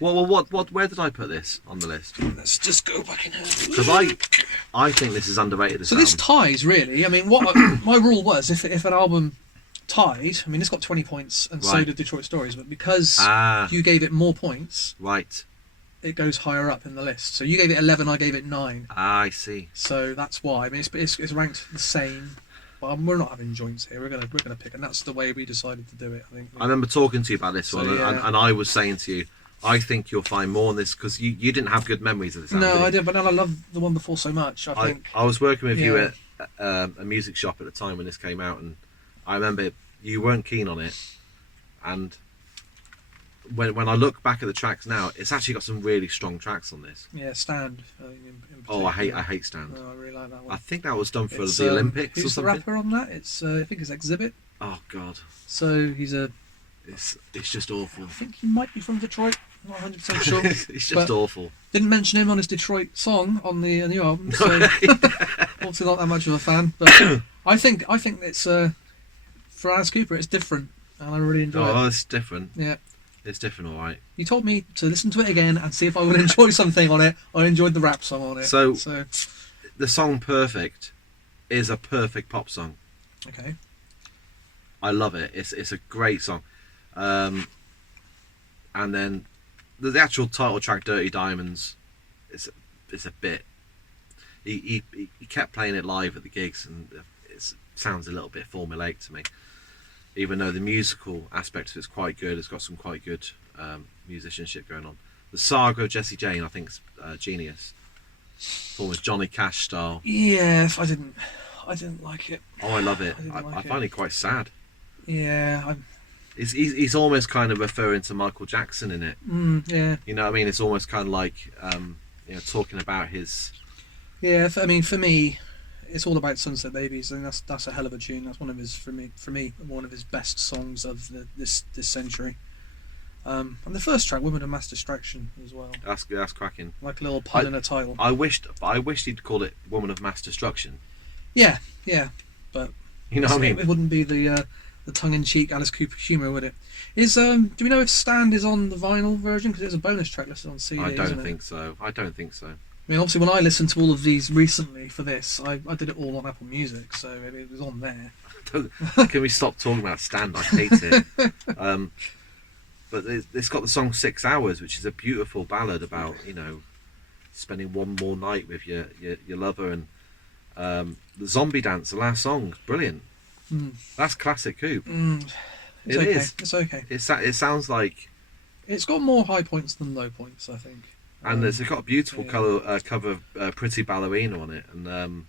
Well, what? Where did I put this on the list? Let's just go back in here. Because I think this is underrated. So this ties really. I mean, what my rule was, if an album tied, I mean, it's got 20 points, and so did Detroit Stories, but because you gave it more points, right, it goes higher up in the list. So you gave it 11, I gave it 9. I see. So that's why. I mean, it's ranked the same. But we're not having joints here. We're gonna pick, and that's the way we decided to do it. I think. I remember talking to you about this one, yeah. and I was saying to you, I think you'll find more on this because you didn't have good memories of this album. No, I did, but now I love the one before so much. I was working with you at a music shop at the time when this came out, and I remember you weren't keen on it. And when I look back at the tracks now, it's actually got some really strong tracks on this. Yeah, Stand. I hate Stand. Oh, I really like that one. I think that was done for the Olympics or who's something. Who's the rapper on that? It's I think it's Exhibit. Oh God. So he's It's just awful. I think he might be from Detroit. I'm not 100% sure. It's just awful. Didn't mention him on his Detroit song on the new album, so obviously not that much of a fan. But I think it's for Alice Cooper, it's different, and I really enjoy it. Oh, it's different. Yeah, it's different, all right. You told me to listen to it again and see if I would enjoy something on it. I enjoyed the rap song on it. So the song "Perfect" is a perfect pop song. Okay. I love it. It's a great song. And then the actual title track "Dirty Diamonds" is a bit. He kept playing it live at the gigs, and it sounds a little bit formulaic to me. Even though the musical aspect of it's quite good, it's got some quite good musicianship going on. The Saga of Jessie Jane, I think, is genius. Almost Johnny Cash style. Yeah, I didn't like it. Oh, I love it. I find it quite sad. Yeah, He's almost kind of referring to Michael Jackson in it. Yeah. You know what I mean? It's almost kind of like talking about his. Yeah, I mean, for me, it's all about Sunset Babies, and that's a hell of a tune. That's one of his for me one of his best songs of this century. And the first track, "Women of Mass Distraction," as well. That's cracking. Like a little pun in a title. I wished he'd called it "Woman of Mass Destruction." Yeah, but you know what I mean. It wouldn't be the tongue-in-cheek Alice Cooper humour, would it? Do we know if "Stand" is on the vinyl version? Because there's a bonus track listed on CD. I don't think so. I mean, obviously, when I listened to all of these recently for this, I did it all on Apple Music, so it was on there. Can we stop talking about "Stand"? I hate it. But it's got the song 6 Hours, which is a beautiful ballad about spending one more night with your lover, and the zombie dance, the last song, brilliant. That's classic Coop. It's okay. It sounds like it's got more high points than low points, I think. And it's got a beautiful cover of "Pretty Ballerina" on it, and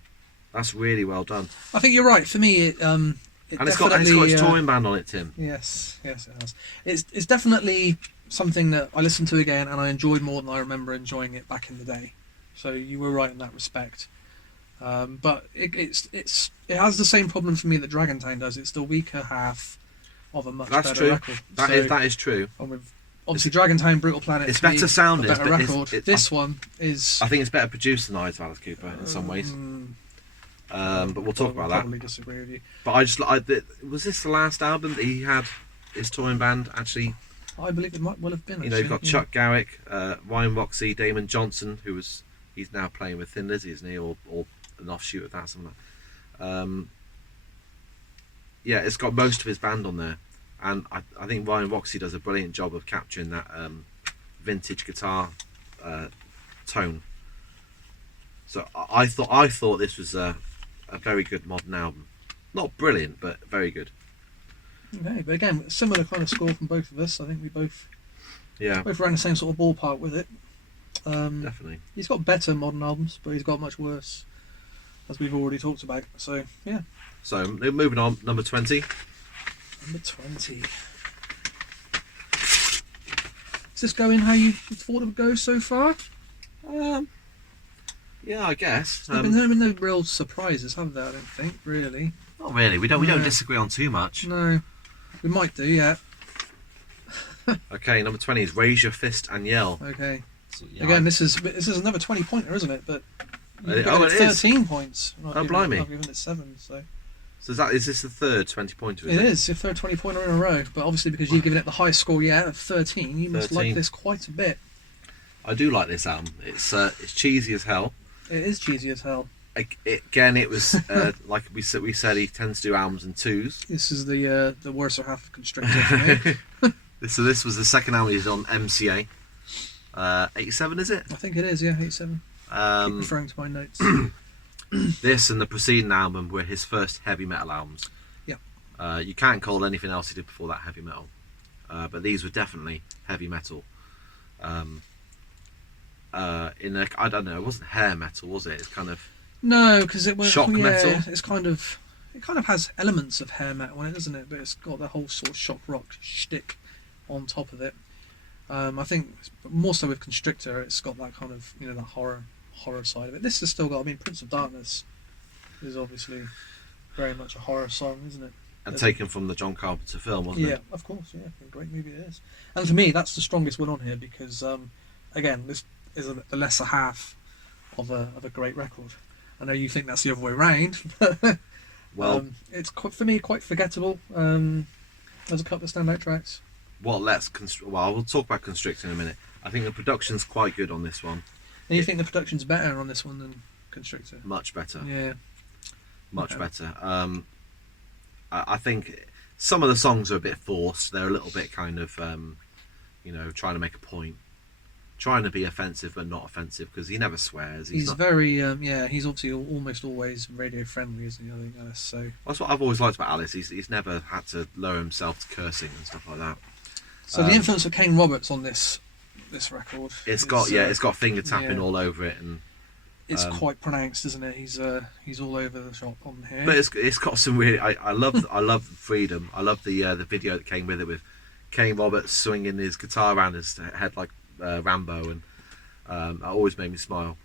that's really well done. I think you're right. For me, it's got its touring band on it, Tim. Yes, it has. It's definitely something that I listened to again, and I enjoyed more than I remember enjoying it back in the day. So you were right in that respect. But it has the same problem for me that Dragontown does. It's the weaker half of a much better record. That is true. And with obviously Dragontown, Brutal Planet, it's better sounding, better record. This one is. I think it's better produced than Eyes of Alice Cooper in some ways. But we'll talk about that. Probably disagree with you. But was this the last album that he had his touring band actually? I believe it might well have been. You've got Chuck Garrick, Ryan Roxy, Damon Johnson, he's now playing with Thin Lizzy, isn't he, or an offshoot of that, something like that. Yeah, it's got most of his band on there, and I think Ryan Roxy does a brilliant job of capturing that vintage guitar tone. So I thought this was a very good modern album. Not brilliant, but very good. Okay, but again, similar kind of score from both of us. I think we both around the same sort of ballpark with it. Definitely. He's got better modern albums, but he's got much worse, as we've already talked about. So yeah. So moving on, number 20. Number 20. Is this going how you thought it would go so far? Yeah, I guess. There have been no real surprises, have there? I don't think, really. Not really. We don't disagree on too much. No, we might do, yeah. Okay, number 20 is "Raise Your Fist and Yell." Okay. So, yeah, again, this is another 20-pointer, isn't it? But it 13 points. Blimey! I've given it 7. So is this the third 20-pointer? It is your third 20-pointer in a row. But obviously, because you've given it the highest score yet of 13, you must like this quite a bit. I do like this album. It's cheesy as hell. It is cheesy as hell. Again, it was like we said. He tends to do albums in twos. This is the worse half of Constrictor for me. So this was the second album he did on MCA. 87, is it? I think it is, yeah, 87. Keep referring to my notes. This and the preceding album were his first heavy metal albums. Yeah. You can't call anything else he did before that heavy metal. But these were definitely heavy metal. I don't know, it wasn't hair metal, was it? It's kind of No, because it was shock metal. It's kind of has elements of hair metal in it, doesn't it? But it's got the whole sort of shock rock shtick on top of it. I think more so with Constrictor, it's got that kind of that horror side of it. This has still got. I mean, Prince of Darkness is obviously very much a horror song, isn't it? And taken from the John Carpenter film, wasn't it? Yeah, of course. Yeah, a great movie it is. And for me, that's the strongest one on here because, again, this is the lesser half of a great record. I know you think that's the other way around, but well, it's for me quite forgettable. There's a couple of standout tracks. Well, we'll talk about Constrictor in a minute. I think the production's quite good on this one. And you think the production's better on this one than Constrictor? Much better. Yeah. Much better. I think some of the songs are a bit forced. They're a little bit kind of, trying to make a point. Trying to be offensive but not offensive because he never swears. He's very, he's obviously almost always radio friendly, isn't he? I think Alice. So that's what I've always liked about Alice. He's never had to lower himself to cursing and stuff like that. So the influence of Kane Roberts on this record. It's got finger tapping all over it, and it's quite pronounced, isn't it? He's all over the shop on here. But it's got some really. I love Freedom. I love the video that came with it with Kane Roberts swinging his guitar around his head like Rambo, and that always made me smile.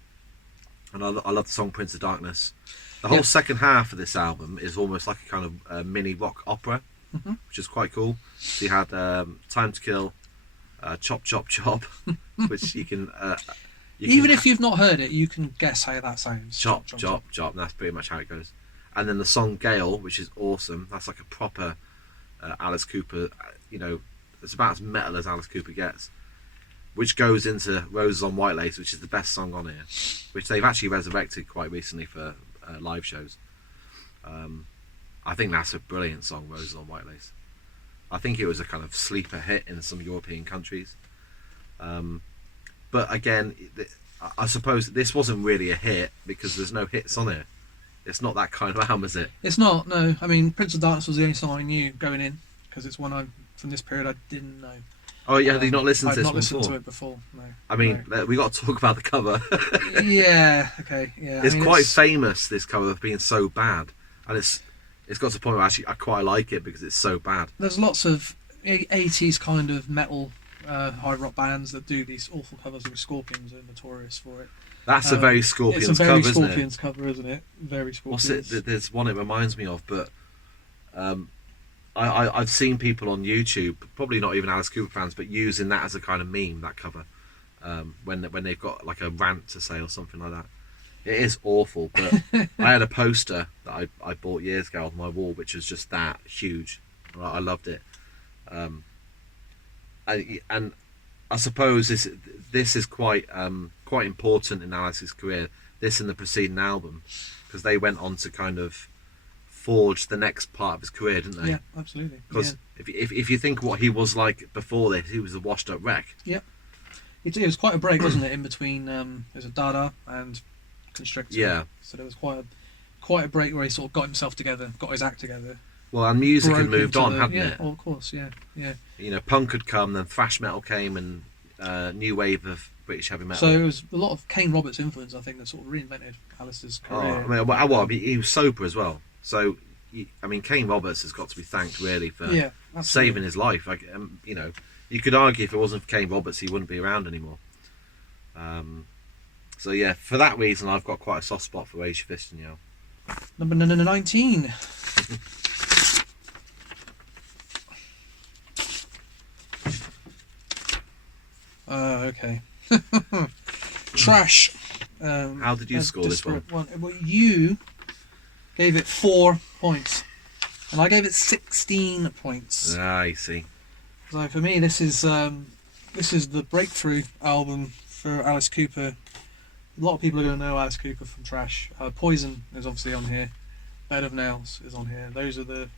And I love the song Prince of Darkness. The whole second half of this album is almost like a kind of mini rock opera, which is quite cool. So you had Time to Kill, Chop Chop Chop, which you can even if you've not heard it, you can guess how that sounds. Chop Chop Chop, chop. That's pretty much how it goes. And then the song Gale, which is awesome. That's like a proper Alice Cooper. It's about as metal as Alice Cooper gets. Which goes into Roses on White Lace, which is the best song on here, which they've actually resurrected quite recently for live shows. I think that's a brilliant song, Roses on White Lace. I think it was a kind of sleeper hit in some European countries. But again, I suppose this wasn't really a hit because there's no hits on it. It's not that kind of album, is it? It's not, no. I mean, Prince of Darkness was the only song I knew going in because it's one from this period I didn't know. Oh yeah, have you not listened to this before? I've not listened to it before, no. I mean, we got to talk about the cover. Yeah, okay, yeah. It's quite famous, this cover, of being so bad. And it's got to the point where actually I quite like it because it's so bad. There's lots of 80s kind of metal hard rock bands that do these awful covers with Scorpions are notorious for it. That's a very Scorpions it's a cover, very isn't Scorpions it? cover, isn't it? Very Scorpions. What's it? There's one it reminds me of, but I've seen people on YouTube, probably not even Alice Cooper fans, but using that as a kind of meme, that cover, when they've got like a rant to say or something like that. It is awful, but I had a poster that I bought years ago on my wall, which was just that huge. I loved it. And I suppose this is quite important in Alice's career. This and the preceding album, because they went on to kind of forge the next part of his career, didn't they? Yeah, absolutely. Because if you think what he was like before this, he was a washed up wreck. Yeah, it was quite a break, wasn't it, in between there's a Dada and Constrictor. Yeah. So there was quite a break where he sort of got himself together, got his act together. Well, and music had moved on, hadn't it? Yeah, well, of course, yeah. Punk had come, then thrash metal came, and new wave of British heavy metal. So it was a lot of Kane Roberts' influence, I think, that sort of reinvented Alice's career. He was sober as well. So, Kane Roberts has got to be thanked really for saving his life. You could argue if it wasn't for Kane Roberts, he wouldn't be around anymore. So yeah, for that reason, I've got quite a soft spot for Asia Fist and Yell. Number 19. Okay. Trash. How did you score this one? Well, you gave it 4 points, and I gave it 16 points. I see. So for me, this is the breakthrough album for Alice Cooper. A lot of people are going to know Alice Cooper from Trash. Poison is obviously on here. Bed of Nails is on here. Those are the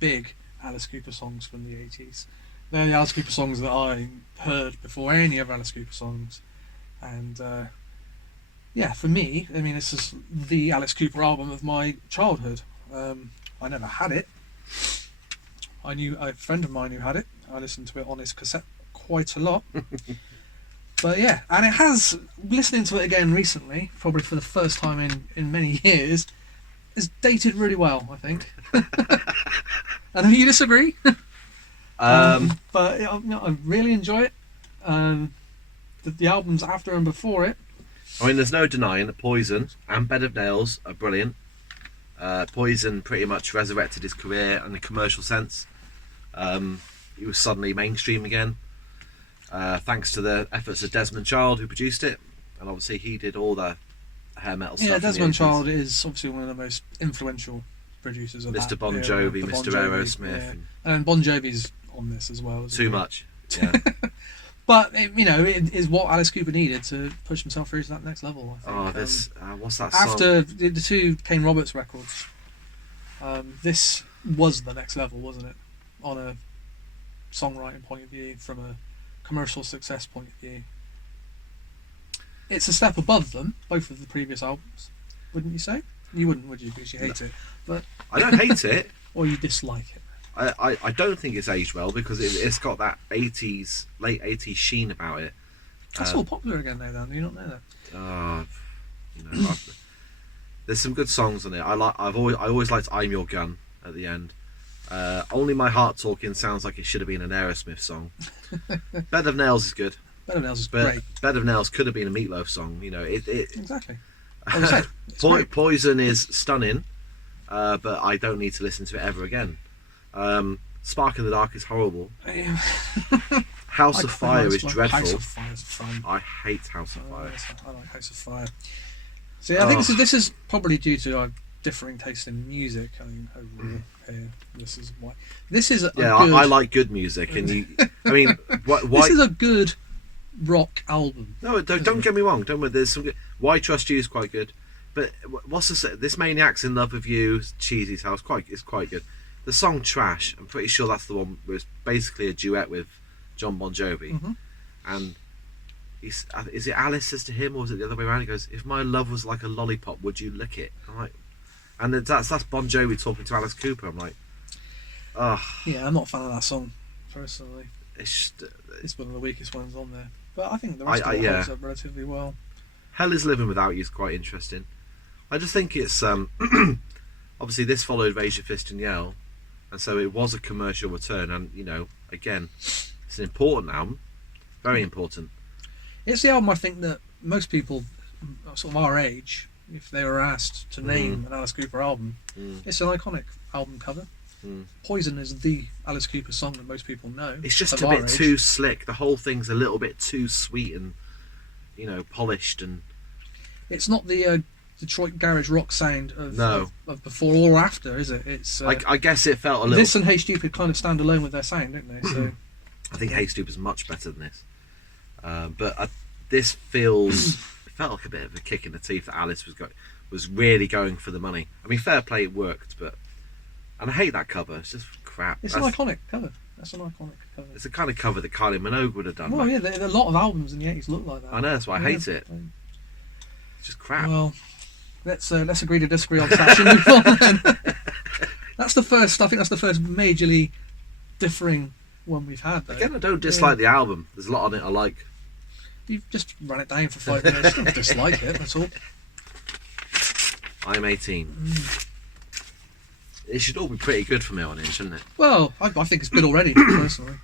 big Alice Cooper songs from the 80s. They're the Alice Cooper songs that I heard before any other Alice Cooper songs, and yeah, for me, I mean, this is the Alice Cooper album of my childhood. I never had it. I knew a friend of mine who had it. I listened to it on his cassette quite a lot. But yeah, and it has, listening to it again recently, probably for the first time in many years, is dated really well, I think. I know you disagree. But I really enjoy it. The albums after and before it. I mean, there's no denying that Poison and Bed of Nails are brilliant. Poison pretty much resurrected his career in a commercial sense. He was suddenly mainstream again, thanks to the efforts of Desmond Child, who produced it, and obviously he did all the hair metal stuff. Yeah, Desmond Child is obviously one of the most influential producers of Mr. that Bon era, Jovi, the Bon Mr. Jovi, Aerosmith, yeah. And Bon Jovi's on this as well. Too much. Yeah. But it is what Alice Cooper needed to push himself through to that next level, I think. What's that song? After the two Kane Roberts records, this was the next level, wasn't it? On a songwriting point of view, from a commercial success point of view. It's a step above them, both of the previous albums, wouldn't you say? You wouldn't, would you? Because you hate it. But I don't hate it. Or you dislike it. I don't think it's aged well because it's got that late 80s sheen about it. That's all popular again now, Dan. Do you not know that? There's some good songs on it. I always liked "I'm Your Gun" at the end. Only My Heart Talking sounds like it should have been an Aerosmith song. Bed of Nails is good. Bed of Nails is great. Bed of Nails could have been a Meatloaf song. Exactly. Like I said, Poison is stunning, but I don't need to listen to it ever again. Spark in the Dark is horrible. House of Fire is dreadful. House of Fire is fun. I hate House of Fire. I like House of Fire. See, I think this is probably due to our differing taste in music. I mean, overall, here, this is why. This is I like good music, and you. I mean, why? This is a good rock album. No, don't get me wrong. There's some good. Why Trust You is quite good, but what's this? Maniac's in Love with You, Cheesy House, it's quite good. The song Trash, I'm pretty sure that's the one where it's basically a duet with John Bon Jovi, and is it Alice says to him, or is it the other way around? He goes, "If my love was like a lollipop, would you lick it?" I'm like, and that's Bon Jovi talking to Alice Cooper. I'm like, ugh. Yeah, I'm not a fan of that song personally. It's one of the weakest ones on there, but I think the rest of it holds up relatively well. Hell Is Living Without You is quite interesting. I just think it's obviously this followed Raise Your Fist and Yell, and so it was a commercial return, and again, it's an important album, very important. It's the album I think that most people sort of our age, if they were asked to name an Alice Cooper album, it's an iconic album cover. Poison is the Alice Cooper song that most people know. It's just a bit too slick. The whole thing's a little bit too sweet and polished, and it's not the Detroit garage rock sound of before or after, is it? It's I guess it felt a little. This and Hey Stupid kind of stand alone with their sound, don't they? So I think Hey Stupid's much better than this, but this felt like a bit of a kick in the teeth that Alice was really going for the money. I mean, fair play, it worked, and I hate that cover. It's just crap. It's an iconic cover. That's an iconic cover. It's the kind of cover that Kylie Minogue would have done. Well, yeah, a lot of albums in the 80s look like that. I know, that's why I hate it. It's just crap. Well, let's agree to disagree on that. Shouldn't we move on then? That's the first. I think that's the first majorly differing one we've had. Though. Again, I don't dislike the album. There's a lot on it I like. You just run it down for 5 minutes. Don't dislike it. That's all. I'm 18. It should all be pretty good from here on in, shouldn't it? Well, I think it's good already, personally.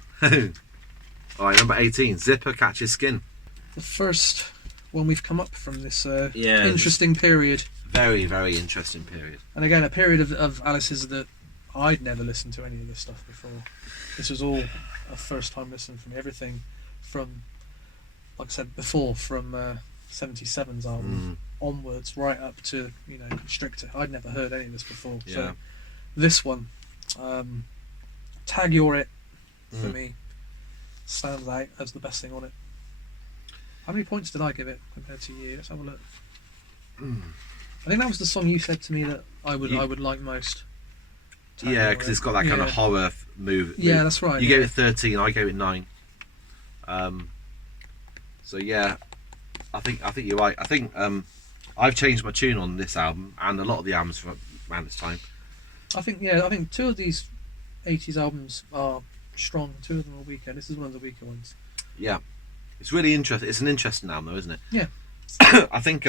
Alright, number 18. Zipper Catches Skin. The first one we've come up from this interesting period. Very, very interesting period. And again, a period of Alice's that I'd never listened to any of this stuff before. This was all a first time listen for me. Everything from, like I said before, from 77's album onwards, right up to Constrictor. I'd never heard any of this before. Yeah. So this one, Tag You're It, for me, stands out as the best thing on it. How many points did I give it compared to you? Let's have a look. I think that was the song you said to me that I would like most. Yeah, because it's got that kind of horror move. Yeah, that's right. You gave it 13, I gave it 9. So yeah, I think you're right. I think I've changed my tune on this album and a lot of the albums from around this time. I think 2 of these 80s albums are strong. 2 of them are weaker. This is one of the weaker ones. Yeah, it's really interesting. It's an interesting album, though, isn't it? Yeah. I think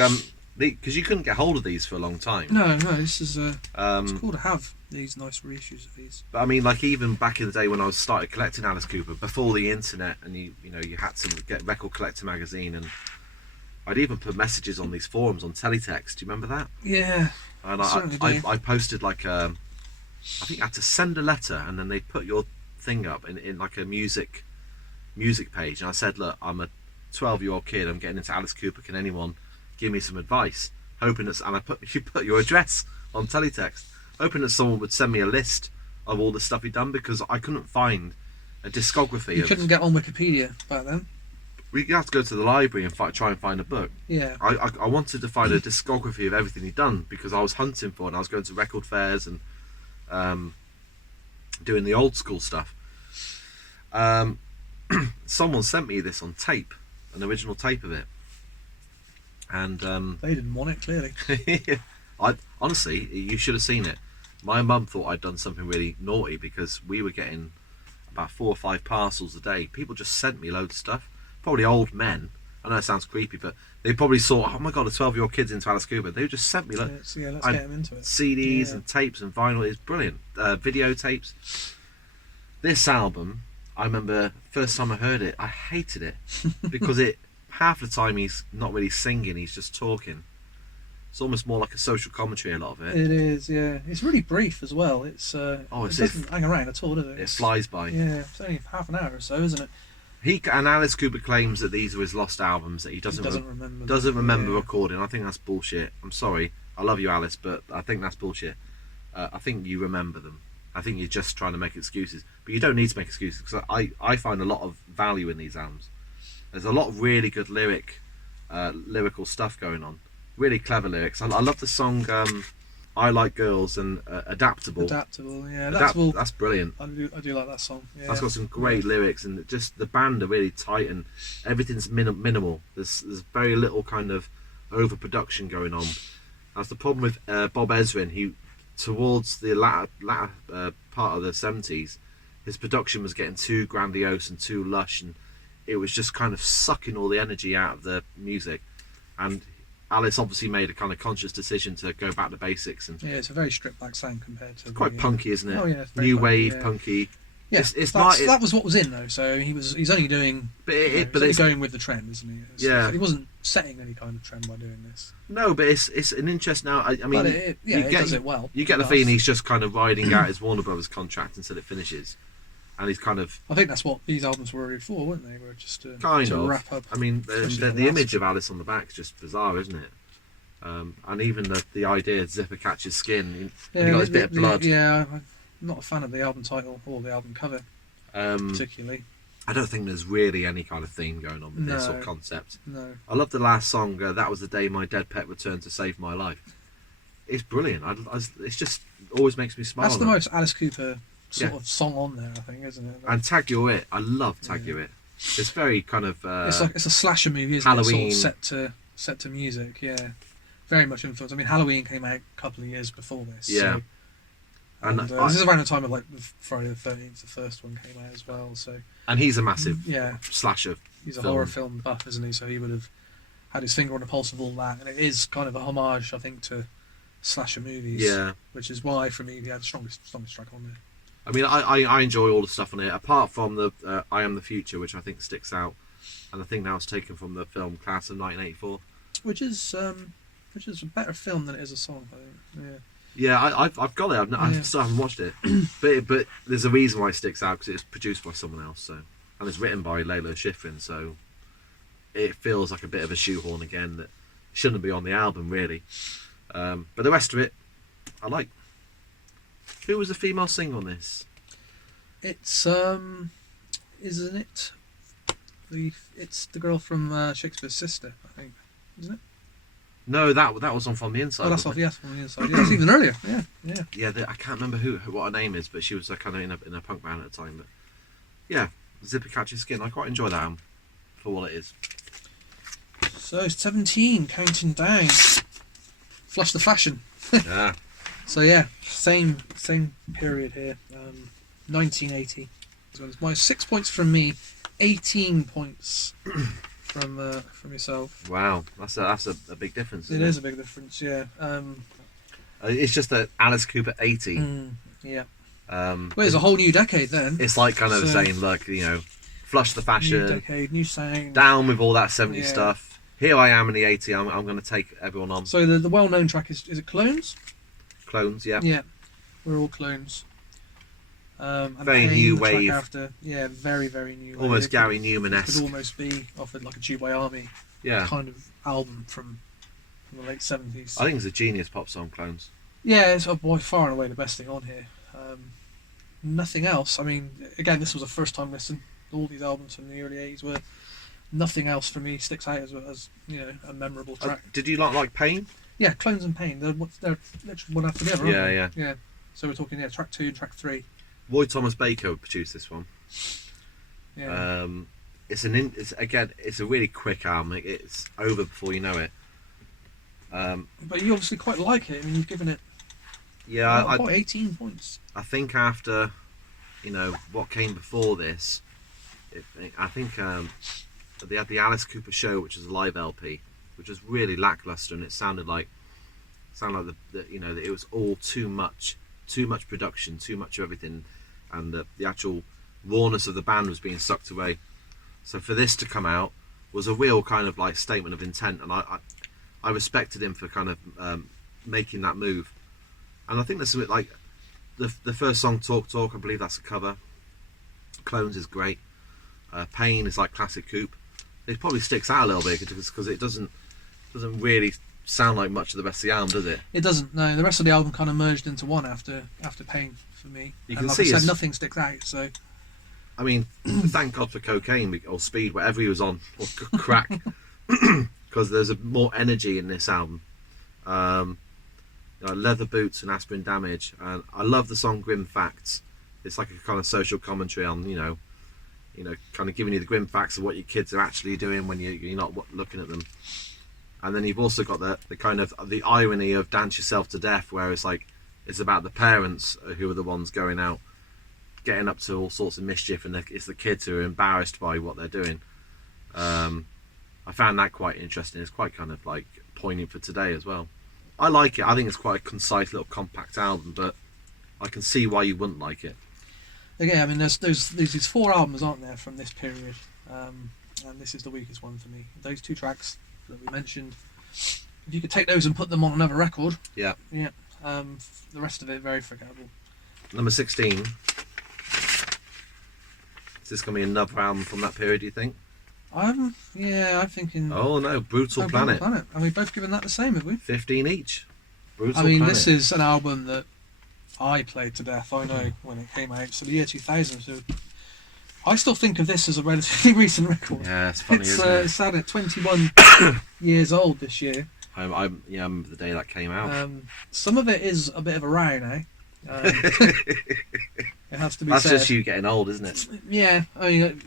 because you couldn't get hold of these for a long time. No, this is it's cool to have these nice reissues of these. But I mean, like even back in the day when I was started collecting Alice Cooper before the internet, and you had to get Record Collector magazine, and I'd even put messages on these forums on teletext. Do you remember that? Yeah. And I posted like I think I had to send a letter, and then they put your thing up in like a music page, and I said, look, I'm a 12-year-old kid, I'm getting into Alice Cooper, can anyone give me some advice? Hoping that, and you put your address on teletext, hoping that someone would send me a list of all the stuff he'd done, because I couldn't find a discography. You couldn't get on Wikipedia back then. We had to go to the library and try and find a book. Yeah. I wanted to find a discography of everything he'd done, because I was hunting for it, and I was going to record fairs and doing the old school stuff. Someone sent me this on tape, an original tape of it, and they didn't want it, clearly. Honestly, you should have seen it. My mum thought I'd done something really naughty, because we were getting about 4 or 5 parcels a day. People just sent me loads of stuff, probably old men. I know it sounds creepy, but they probably saw, oh my god, a 12-year-old kid's into Alice Cooper. They just sent me let's get them into it. CDs and tapes and vinyl. It's brilliant. Videotapes. This album, I remember first time I heard it, I hated it because half the time he's not really singing, he's just talking. It's almost more like a social commentary, a lot of it. It is, yeah. It's really brief as well. It doesn't hang around at all, does it? It flies by. Yeah, it's only half an hour or so, isn't it? And Alice Cooper claims that these are his lost albums that he doesn't remember recording. I think that's bullshit. I'm sorry, I love you, Alice, but I think that's bullshit. I think you remember them. I think you're just trying to make excuses, but you don't need to make excuses, because I find a lot of value in these albums. There's a lot of really good lyrical stuff going on, really clever lyrics. I love the song I Like Girls and Adaptable. Adaptable, yeah. That's brilliant. I do like that song. Yeah. That's got some great lyrics, and just the band are really tight, and everything's minimal. There's very little kind of overproduction going on. That's the problem with Bob Ezrin. He, towards the latter part of the 70s, his production was getting too grandiose and too lush, and it was just kind of sucking all the energy out of the music. And Alice obviously made a kind of conscious decision to go back to basics. And yeah, it's a very stripped back sound compared to... It's quite punky, isn't it? Oh yeah, new wave, punky. Yeah, that was what was in though. So he's only doing... But it's going with the trend, isn't he? He wasn't setting any kind of trend by doing this. No, but it's an interest now. I mean, it does it well. You get the feeling he's just kind of riding out his Warner Brothers contract until it finishes, and he's kind of... I think that's what these albums were really for, weren't they? Were just to wrap up. I mean, the image of Alice on the back is just bizarre, isn't it? And even the idea of Zipper catches skin, and he got his bit of blood. Yeah, I'm not a fan of the album title or the album cover, particularly. I don't think there's really any kind of theme going on with this or concept. No. I love the last song, That Was the Day My Dead Pet Returned to Save My Life. It's brilliant. It's just always makes me smile. That's the most Alice Cooper sort of song on there, I think, isn't it? And Tag You're It. I love Tag You're It. It's very kind of... it's a slasher movie, isn't Halloween. it? Sort of set to music, yeah. Very much influenced. I mean, Halloween came out a couple of years before this. Yeah. So, and this is around the time of like Friday the 13th, the first one came out as well. So. And he's a massive slasher. He's a horror film buff, isn't he? So he would have had his finger on the pulse of all that, and it is kind of a homage, I think, to slasher movies. Yeah. Which is why, for me, he had the strongest track on there. I mean, I enjoy all the stuff on it, apart from the I Am the Future, which I think sticks out, and I think that was taken from the film Class of 1984. Which is a better film than it is a song, I think. Yeah. Yeah, I've got it. I still haven't watched it, but there's a reason why it sticks out, because it's produced by someone else, so, and it's written by Lalo Schifrin, so it feels like a bit of a shoehorn again that shouldn't be on the album really. But the rest of it, I like. Who was the female singer on this? It's isn't it? It's the girl from Shakespeare's Sister, I think, isn't it? No, that was on From the Inside. Oh, that's wasn't off. Yes, from the inside. Yeah, it's even earlier. Yeah, yeah. it? Yeah, I can't remember what her name is, but she was kind of in a punk band at the time. But yeah, Zipper Catches Skin. I quite enjoy that album for what it is. So 17, counting down. Flush the Fashion. Yeah. So yeah, same period here. 1980. So it's minus 6 points from me, 18 points from yourself. Wow, that's a big difference. It is a big difference, yeah. It's just that Alice Cooper 80. Yeah. Well, it's a whole new decade then. It's like kind of saying, look, flush the fashion, New decade, new sound. down with all that 70s Yeah. stuff. Here I am in the 80. I'm going to take everyone on. So the well-known track is it Clones? Clones, yeah. Yeah, we're all clones. And Very Pain, new the track wave. After, yeah, very, very new. Almost wave. Gary It Newman-esque. could almost be offered like a Tube by Army Yeah. kind of album from the late 70s. I think it's a genius pop song, Clones. Yeah, it's by far and away the best thing on here. Nothing else. I mean, again, this was a first-time listen. All these albums from the early 80s were. Nothing else for me sticks out as a memorable track. Did you like Pain? Yeah, Clones and Pain. They're literally one after the other. Aren't Yeah, they? yeah. Yeah. So we're talking track 2 and track 3. Roy Thomas Baker produced this one. Yeah. It's a really quick album. It's over before you know it. But you obviously quite like it. I mean, you've given it. Yeah, about 18 points. I think after, what came before this, I think they had the Alice Cooper Show, which is a live LP, which was really lackluster, and it sounded like that it was all too much production, too much of everything, and the actual rawness of the band was being sucked away. So for this to come out was a real kind of like statement of intent, and I respected him for kind of making that move. And I think that's a bit like the first song, Talk Talk. I believe that's a cover. Clones is great. Pain is like classic Coop. It probably sticks out a little bit because it doesn't really sound like much of the rest of the album, does it? It doesn't. No, the rest of the album kind of merged into one after Pain for me. You and can like see I said, it's- nothing sticks out. So I mean, thank God for cocaine or speed, whatever he was on, or crack, because there's more energy in this album. Leather Boots and Aspirin Damage, and I love the song Grim Facts. It's like a kind of social commentary on kind of giving you the grim facts of what your kids are actually doing when you're not looking at them. And then you've also got the kind of the irony of Dance Yourself to Death, where it's like it's about the parents who are the ones going out, getting up to all sorts of mischief, and it's the kids who are embarrassed by what they're doing. I found that quite interesting. It's quite kind of like poignant for today as well. I like it. I think it's quite a concise little compact album, but I can see why you wouldn't like it. again, I mean, there's these 4 albums, aren't there, from this period, and this is the weakest one for me. Those 2 tracks that we mentioned, if you could take those and put them on another record, Yeah. the rest of it very forgettable. Number 16. Is this going to be another album from that period, do you think? I'm thinking. Oh no, Brutal Planet. And we've both given that the same, have we? 15 each. Brutal I mean, Planet. this is an album that I played to death. I know when it came out. So the year 2000. So I still think of this as a relatively recent record. Yeah, it's funny, It's isn't it? it's sad at 21 years old this year. I remember the day that came out. Some of it is a bit of a row now. It has to be That's said. just you getting old, isn't it? Yeah, I mean,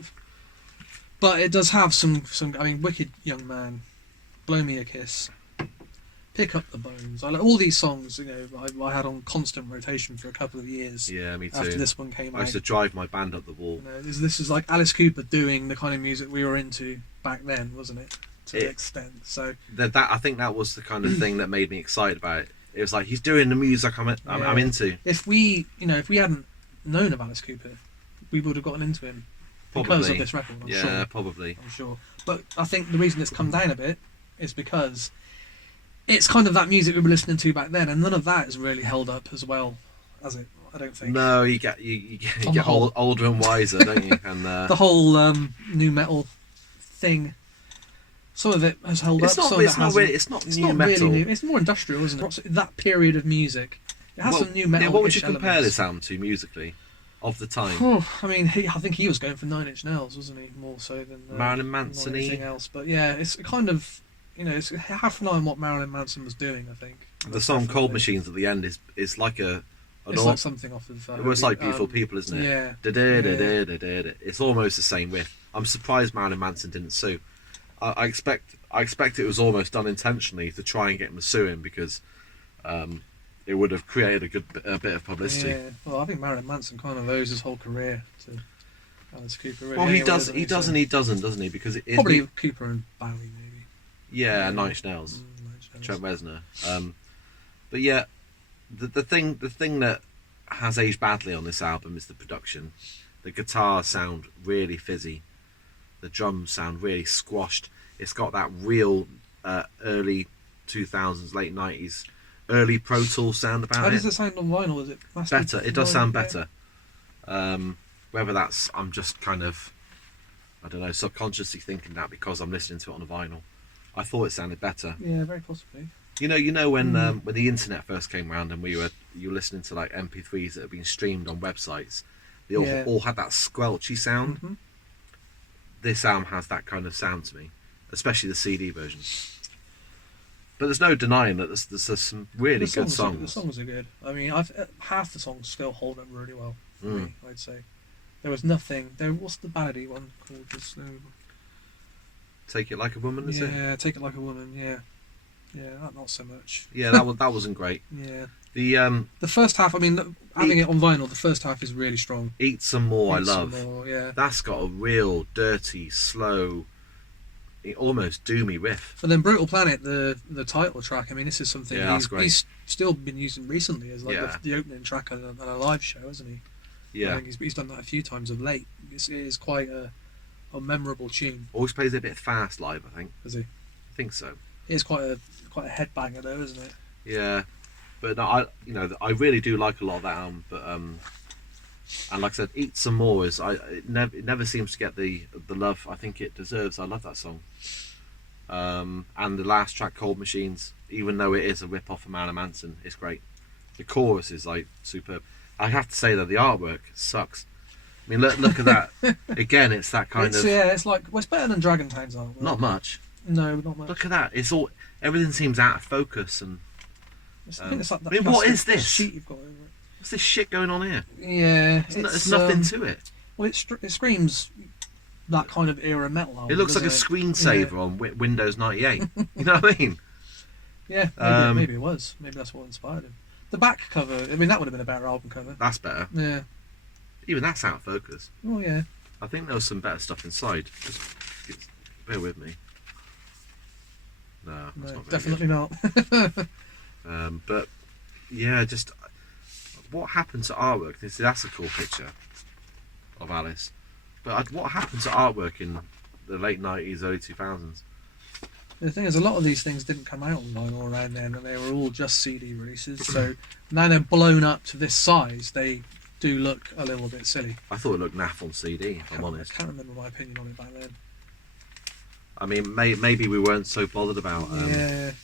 but it does have some. I mean, Wicked Young Man, Blow Me a Kiss, Pick Up the Bones. All these songs, I had on constant rotation for a couple of years. Yeah, me too. After this one came I out, used to drive my band up the wall. this is like Alice Cooper doing the kind of music we were into back then, wasn't it? To an extent. So That I think that was the kind of thing that made me excited about it. It was like he's doing the music I'm into. if we hadn't known of Alice Cooper, we would have gotten into him because Probably. of this record. I'm Yeah, sure. probably. I'm sure. But I think the reason it's come down a bit is because it's kind of that music we were listening to back then, and none of that is really held up as well as it. I don't think. No, you get older and wiser, don't you? And The whole new metal thing. Some of it has held it's up. not. Some of It's it not hasn't. really. It's not It's new not metal. really new. It's more industrial, isn't it? That period of music. It has some new metal. Yeah, what would you compare this album to musically, of the time? Oh, I mean, I think he was going for 9 Inch Nails, wasn't he? More so than Marilyn Manson-y? anything else. But yeah, it's kind of it's half an eye on what Marilyn Manson was doing. I think The song "Cold Machines" at the end is like it's like something off of. It was like "Beautiful People," isn't it? Yeah. It's almost the same riff. I'm surprised Marilyn Manson didn't sue. I expect it was almost done intentionally to try and get him to sue him because it would have created a bit of publicity. Yeah. Well, I think Marilyn Manson kind of owes his whole career to Alice Cooper. Really. Well, he Anyway, does. He does, and he doesn't, doesn't he? Because probably Cooper and Bowie, maybe. Yeah, Nine Inch Nails, Trent Reznor. But yeah, the thing that has aged badly on this album is the production. The guitars sound really fizzy. The drums sound really squashed. It's got that real early 2000s, late 90s, early Pro Tools sound about it. How does it sound on vinyl? Is it better? It does sound better. Whether that's I'm just kind of, I don't know, subconsciously thinking that because I'm listening to it on a vinyl. I thought it sounded better. Yeah, very possibly. You know when the internet first came around and you were listening to like MP3s that had been streamed on websites, they all had that squelchy sound. Mm-hmm. This album has that kind of sound to me, especially the CD version. But there's no denying that there's some really good songs. The songs are good. I mean, half the songs still hold up really well for me, I'd say. There was nothing. What's the ballady one called? Take It Like a Woman, is it? Yeah, Take It Like a Woman. Yeah, not so much. Yeah, that wasn't great. Yeah. The first half. I mean, having it on vinyl, the first half is really strong. Eat Some More, I love. Some More, yeah. That's got a real dirty, slow, almost doomy riff. But then Brutal Planet, the title track. I mean, this is something he's still been using recently as like the opening track on a live show, hasn't he? Yeah, I think he's done that a few times of late. It is quite a memorable tune. Always plays it a bit fast live, I think. Does he? I think so. It is quite a headbanger though, isn't it? Yeah, but no, I really do like a lot of that album. But and like I said, Eat Some More it never seems to get the love I think it deserves. I love that song. And the last track, Cold Machines, even though it is a rip off of Marilyn Manson, it's great. The chorus is like superb. I have to say that the artwork sucks. I mean, look at that. Again, it's that kind of. Yeah, it's like it's better than Dragontown's artwork. Not much. No, not much. Look at that. Everything seems out of focus and. I think it's like that. I mean, what is this? Sheet you've got over it. What's this shit going on here? Yeah, there's nothing to it. Well, it screams that kind of era metal album. It looks like a screensaver on Windows 98. You know what I mean? Yeah, maybe it was. Maybe that's what inspired him. The back cover, I mean, that would have been a better album cover. That's better. Yeah. Even that's out of focus. Oh, yeah. I think there was some better stuff inside. Just bear with me. No, that's not very definitely good. not. But yeah, just what happened to artwork? That's a cool picture of Alice. But what happened to artwork in the late 90s, early 2000s? The thing is, a lot of these things didn't come out on vinyl around then, and they were all just CD releases. So now they're blown up to this size, they do look a little bit silly. I thought it looked naff on CD, if I'm honest. I can't remember my opinion on it back then. I mean, maybe we weren't so bothered about album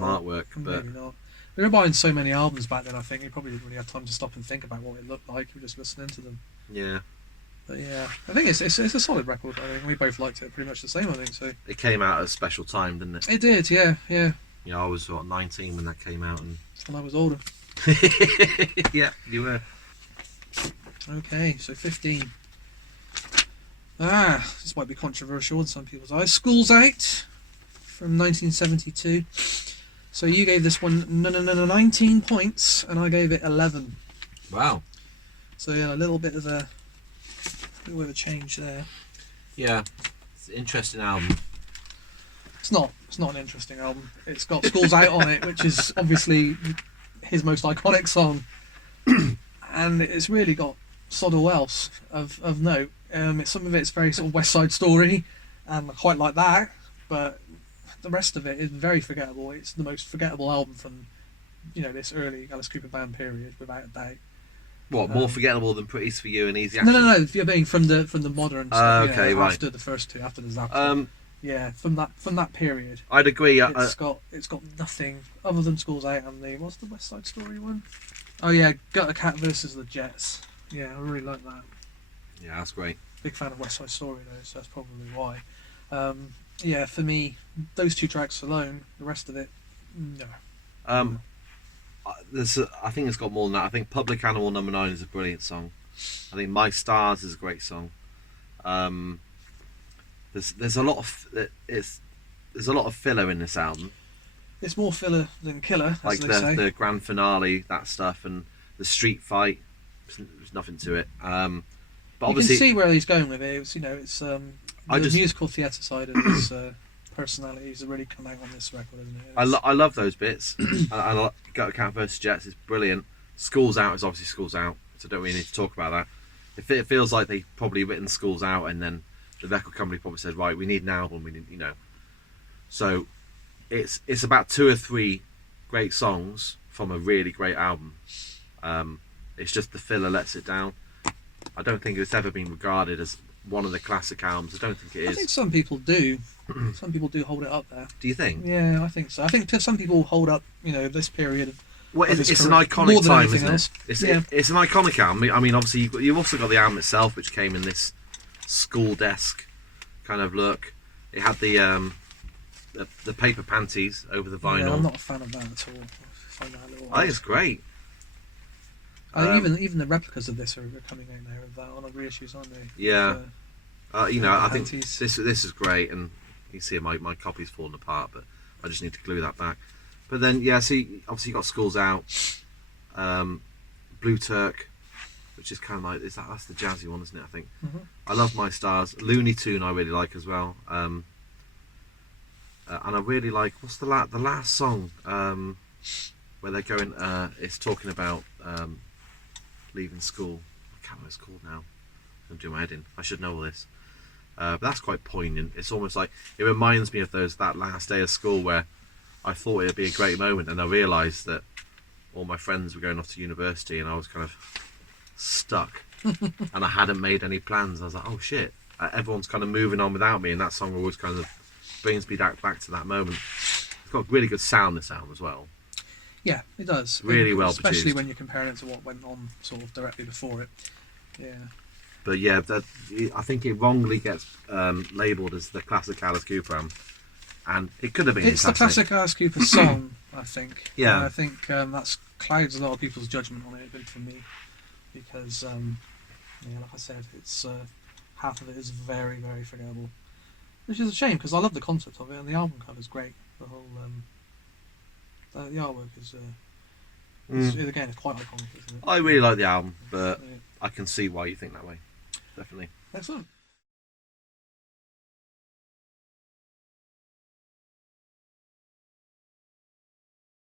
not. artwork, but maybe not. We were buying so many albums back then. I think we probably didn't really have time to stop and think about what it looked like. We were just listening to them. Yeah. But yeah, I think it's a solid record. I think we both liked it pretty much the same. I think so. It came out at a special time, didn't it? It did, yeah. I was 19 when that came out, and I was older. Yeah, you were. Okay, so 15. This might be controversial in some people's eyes. School's Out from 1972. So you gave this one 19 points, and I gave it 11. Wow. So yeah, a little bit of a change there. Yeah, it's an interesting album. It's not an interesting album. It's got School's Out on it, which is obviously his most iconic song, and it's really got sod all else of note. Some of it's very sort of West Side Story, and I quite like that, but the rest of it is very forgettable. It's the most forgettable album from this early Alice Cooper band period, without a doubt. What, more forgettable than Pretties for You and Easy Action? No. If you're being from the modern stuff, okay, right. After the first two, after the Zap. Yeah, from that period. I'd agree. It's got nothing other than School's Out and what's the West Side Story one? Oh yeah, Gutter Cat versus the Jets. Yeah, I really like that. Yeah, that's great. Big fan of West Side Story though, so that's probably why. yeah, for me, those 2 tracks alone, the rest of it, no. Um, I think it's got more than that. I think Public Animal Number 9 is a brilliant song. I think My Stars is a great song. Um, there's a lot of there's a lot of filler in this album, It's more filler than killer, as like they say. the grand finale, that stuff, and the street fight. There's nothing to it. But You obviously, can see where he's going with it. It's, it's the I just- musical theatre side of his personalities that really come out on this record, isn't it? I love those bits. I like Gutter Cat vs Jets is brilliant. Schools Out is obviously Schools Out, so don't really need to talk about that. It feels like they probably written Schools Out, and then the record company probably said, right, we need an album. We need, So it's about 2 or 3 great songs from a really great album. It's just the filler lets it down. I don't think it's ever been regarded as one of the classic albums. I don't think it is. I think some people do. Some people do hold it up there. Do you think? Yeah, I think so. I think some people hold up, this period of. Well, of it's his an career iconic more than time, anything isn't else. it? It's an iconic album. I mean, obviously, you've also got the album itself, which came in this school desk kind of look. It had the paper panties over the vinyl. Yeah, I'm not a fan of that at all. I find that a little I think it's great. even the replicas of this are coming out now with that on the reissues, aren't they? Yeah. With, I the think panties. this is great, and you see my copy's falling apart, but I just need to glue that back. But then, yeah, see, obviously you got Schools Out, Blue Turk, which is kind of like that's the jazzy one, isn't it? I think. Mhm. I love My Stars. Looney Tune I really like as well, and I really like what's the last song where they're going. It's talking about leaving school. I can't remember what it's called now. I'm doing my head in. I should know all this. But that's quite poignant. It's almost like it reminds me of that last day of school where I thought it'd be a great moment, and I realised that all my friends were going off to university, and I was kind of stuck, and I hadn't made any plans. I was like, oh shit, everyone's kind of moving on without me, and that song always kind of brings me back to that moment. It's got really good sound, this album as well. Yeah, it does. Really well especially produced. when you compare it to what went on sort of directly before it. Yeah. But yeah, I think it wrongly gets labelled as the classic Alice Cooper album, and it could have been. It's the classic Alice Cooper song, I think. Yeah. And I think that's clouds a lot of people's judgment on it, but for me, because like I said, it's half of it is very, very forgettable, which is a shame because I love the concept of it and the album cover is great. The whole the artwork is again, it's quite iconic, isn't it? I really like the album, but Yeah. I can see why you think that way. Definitely. Excellent.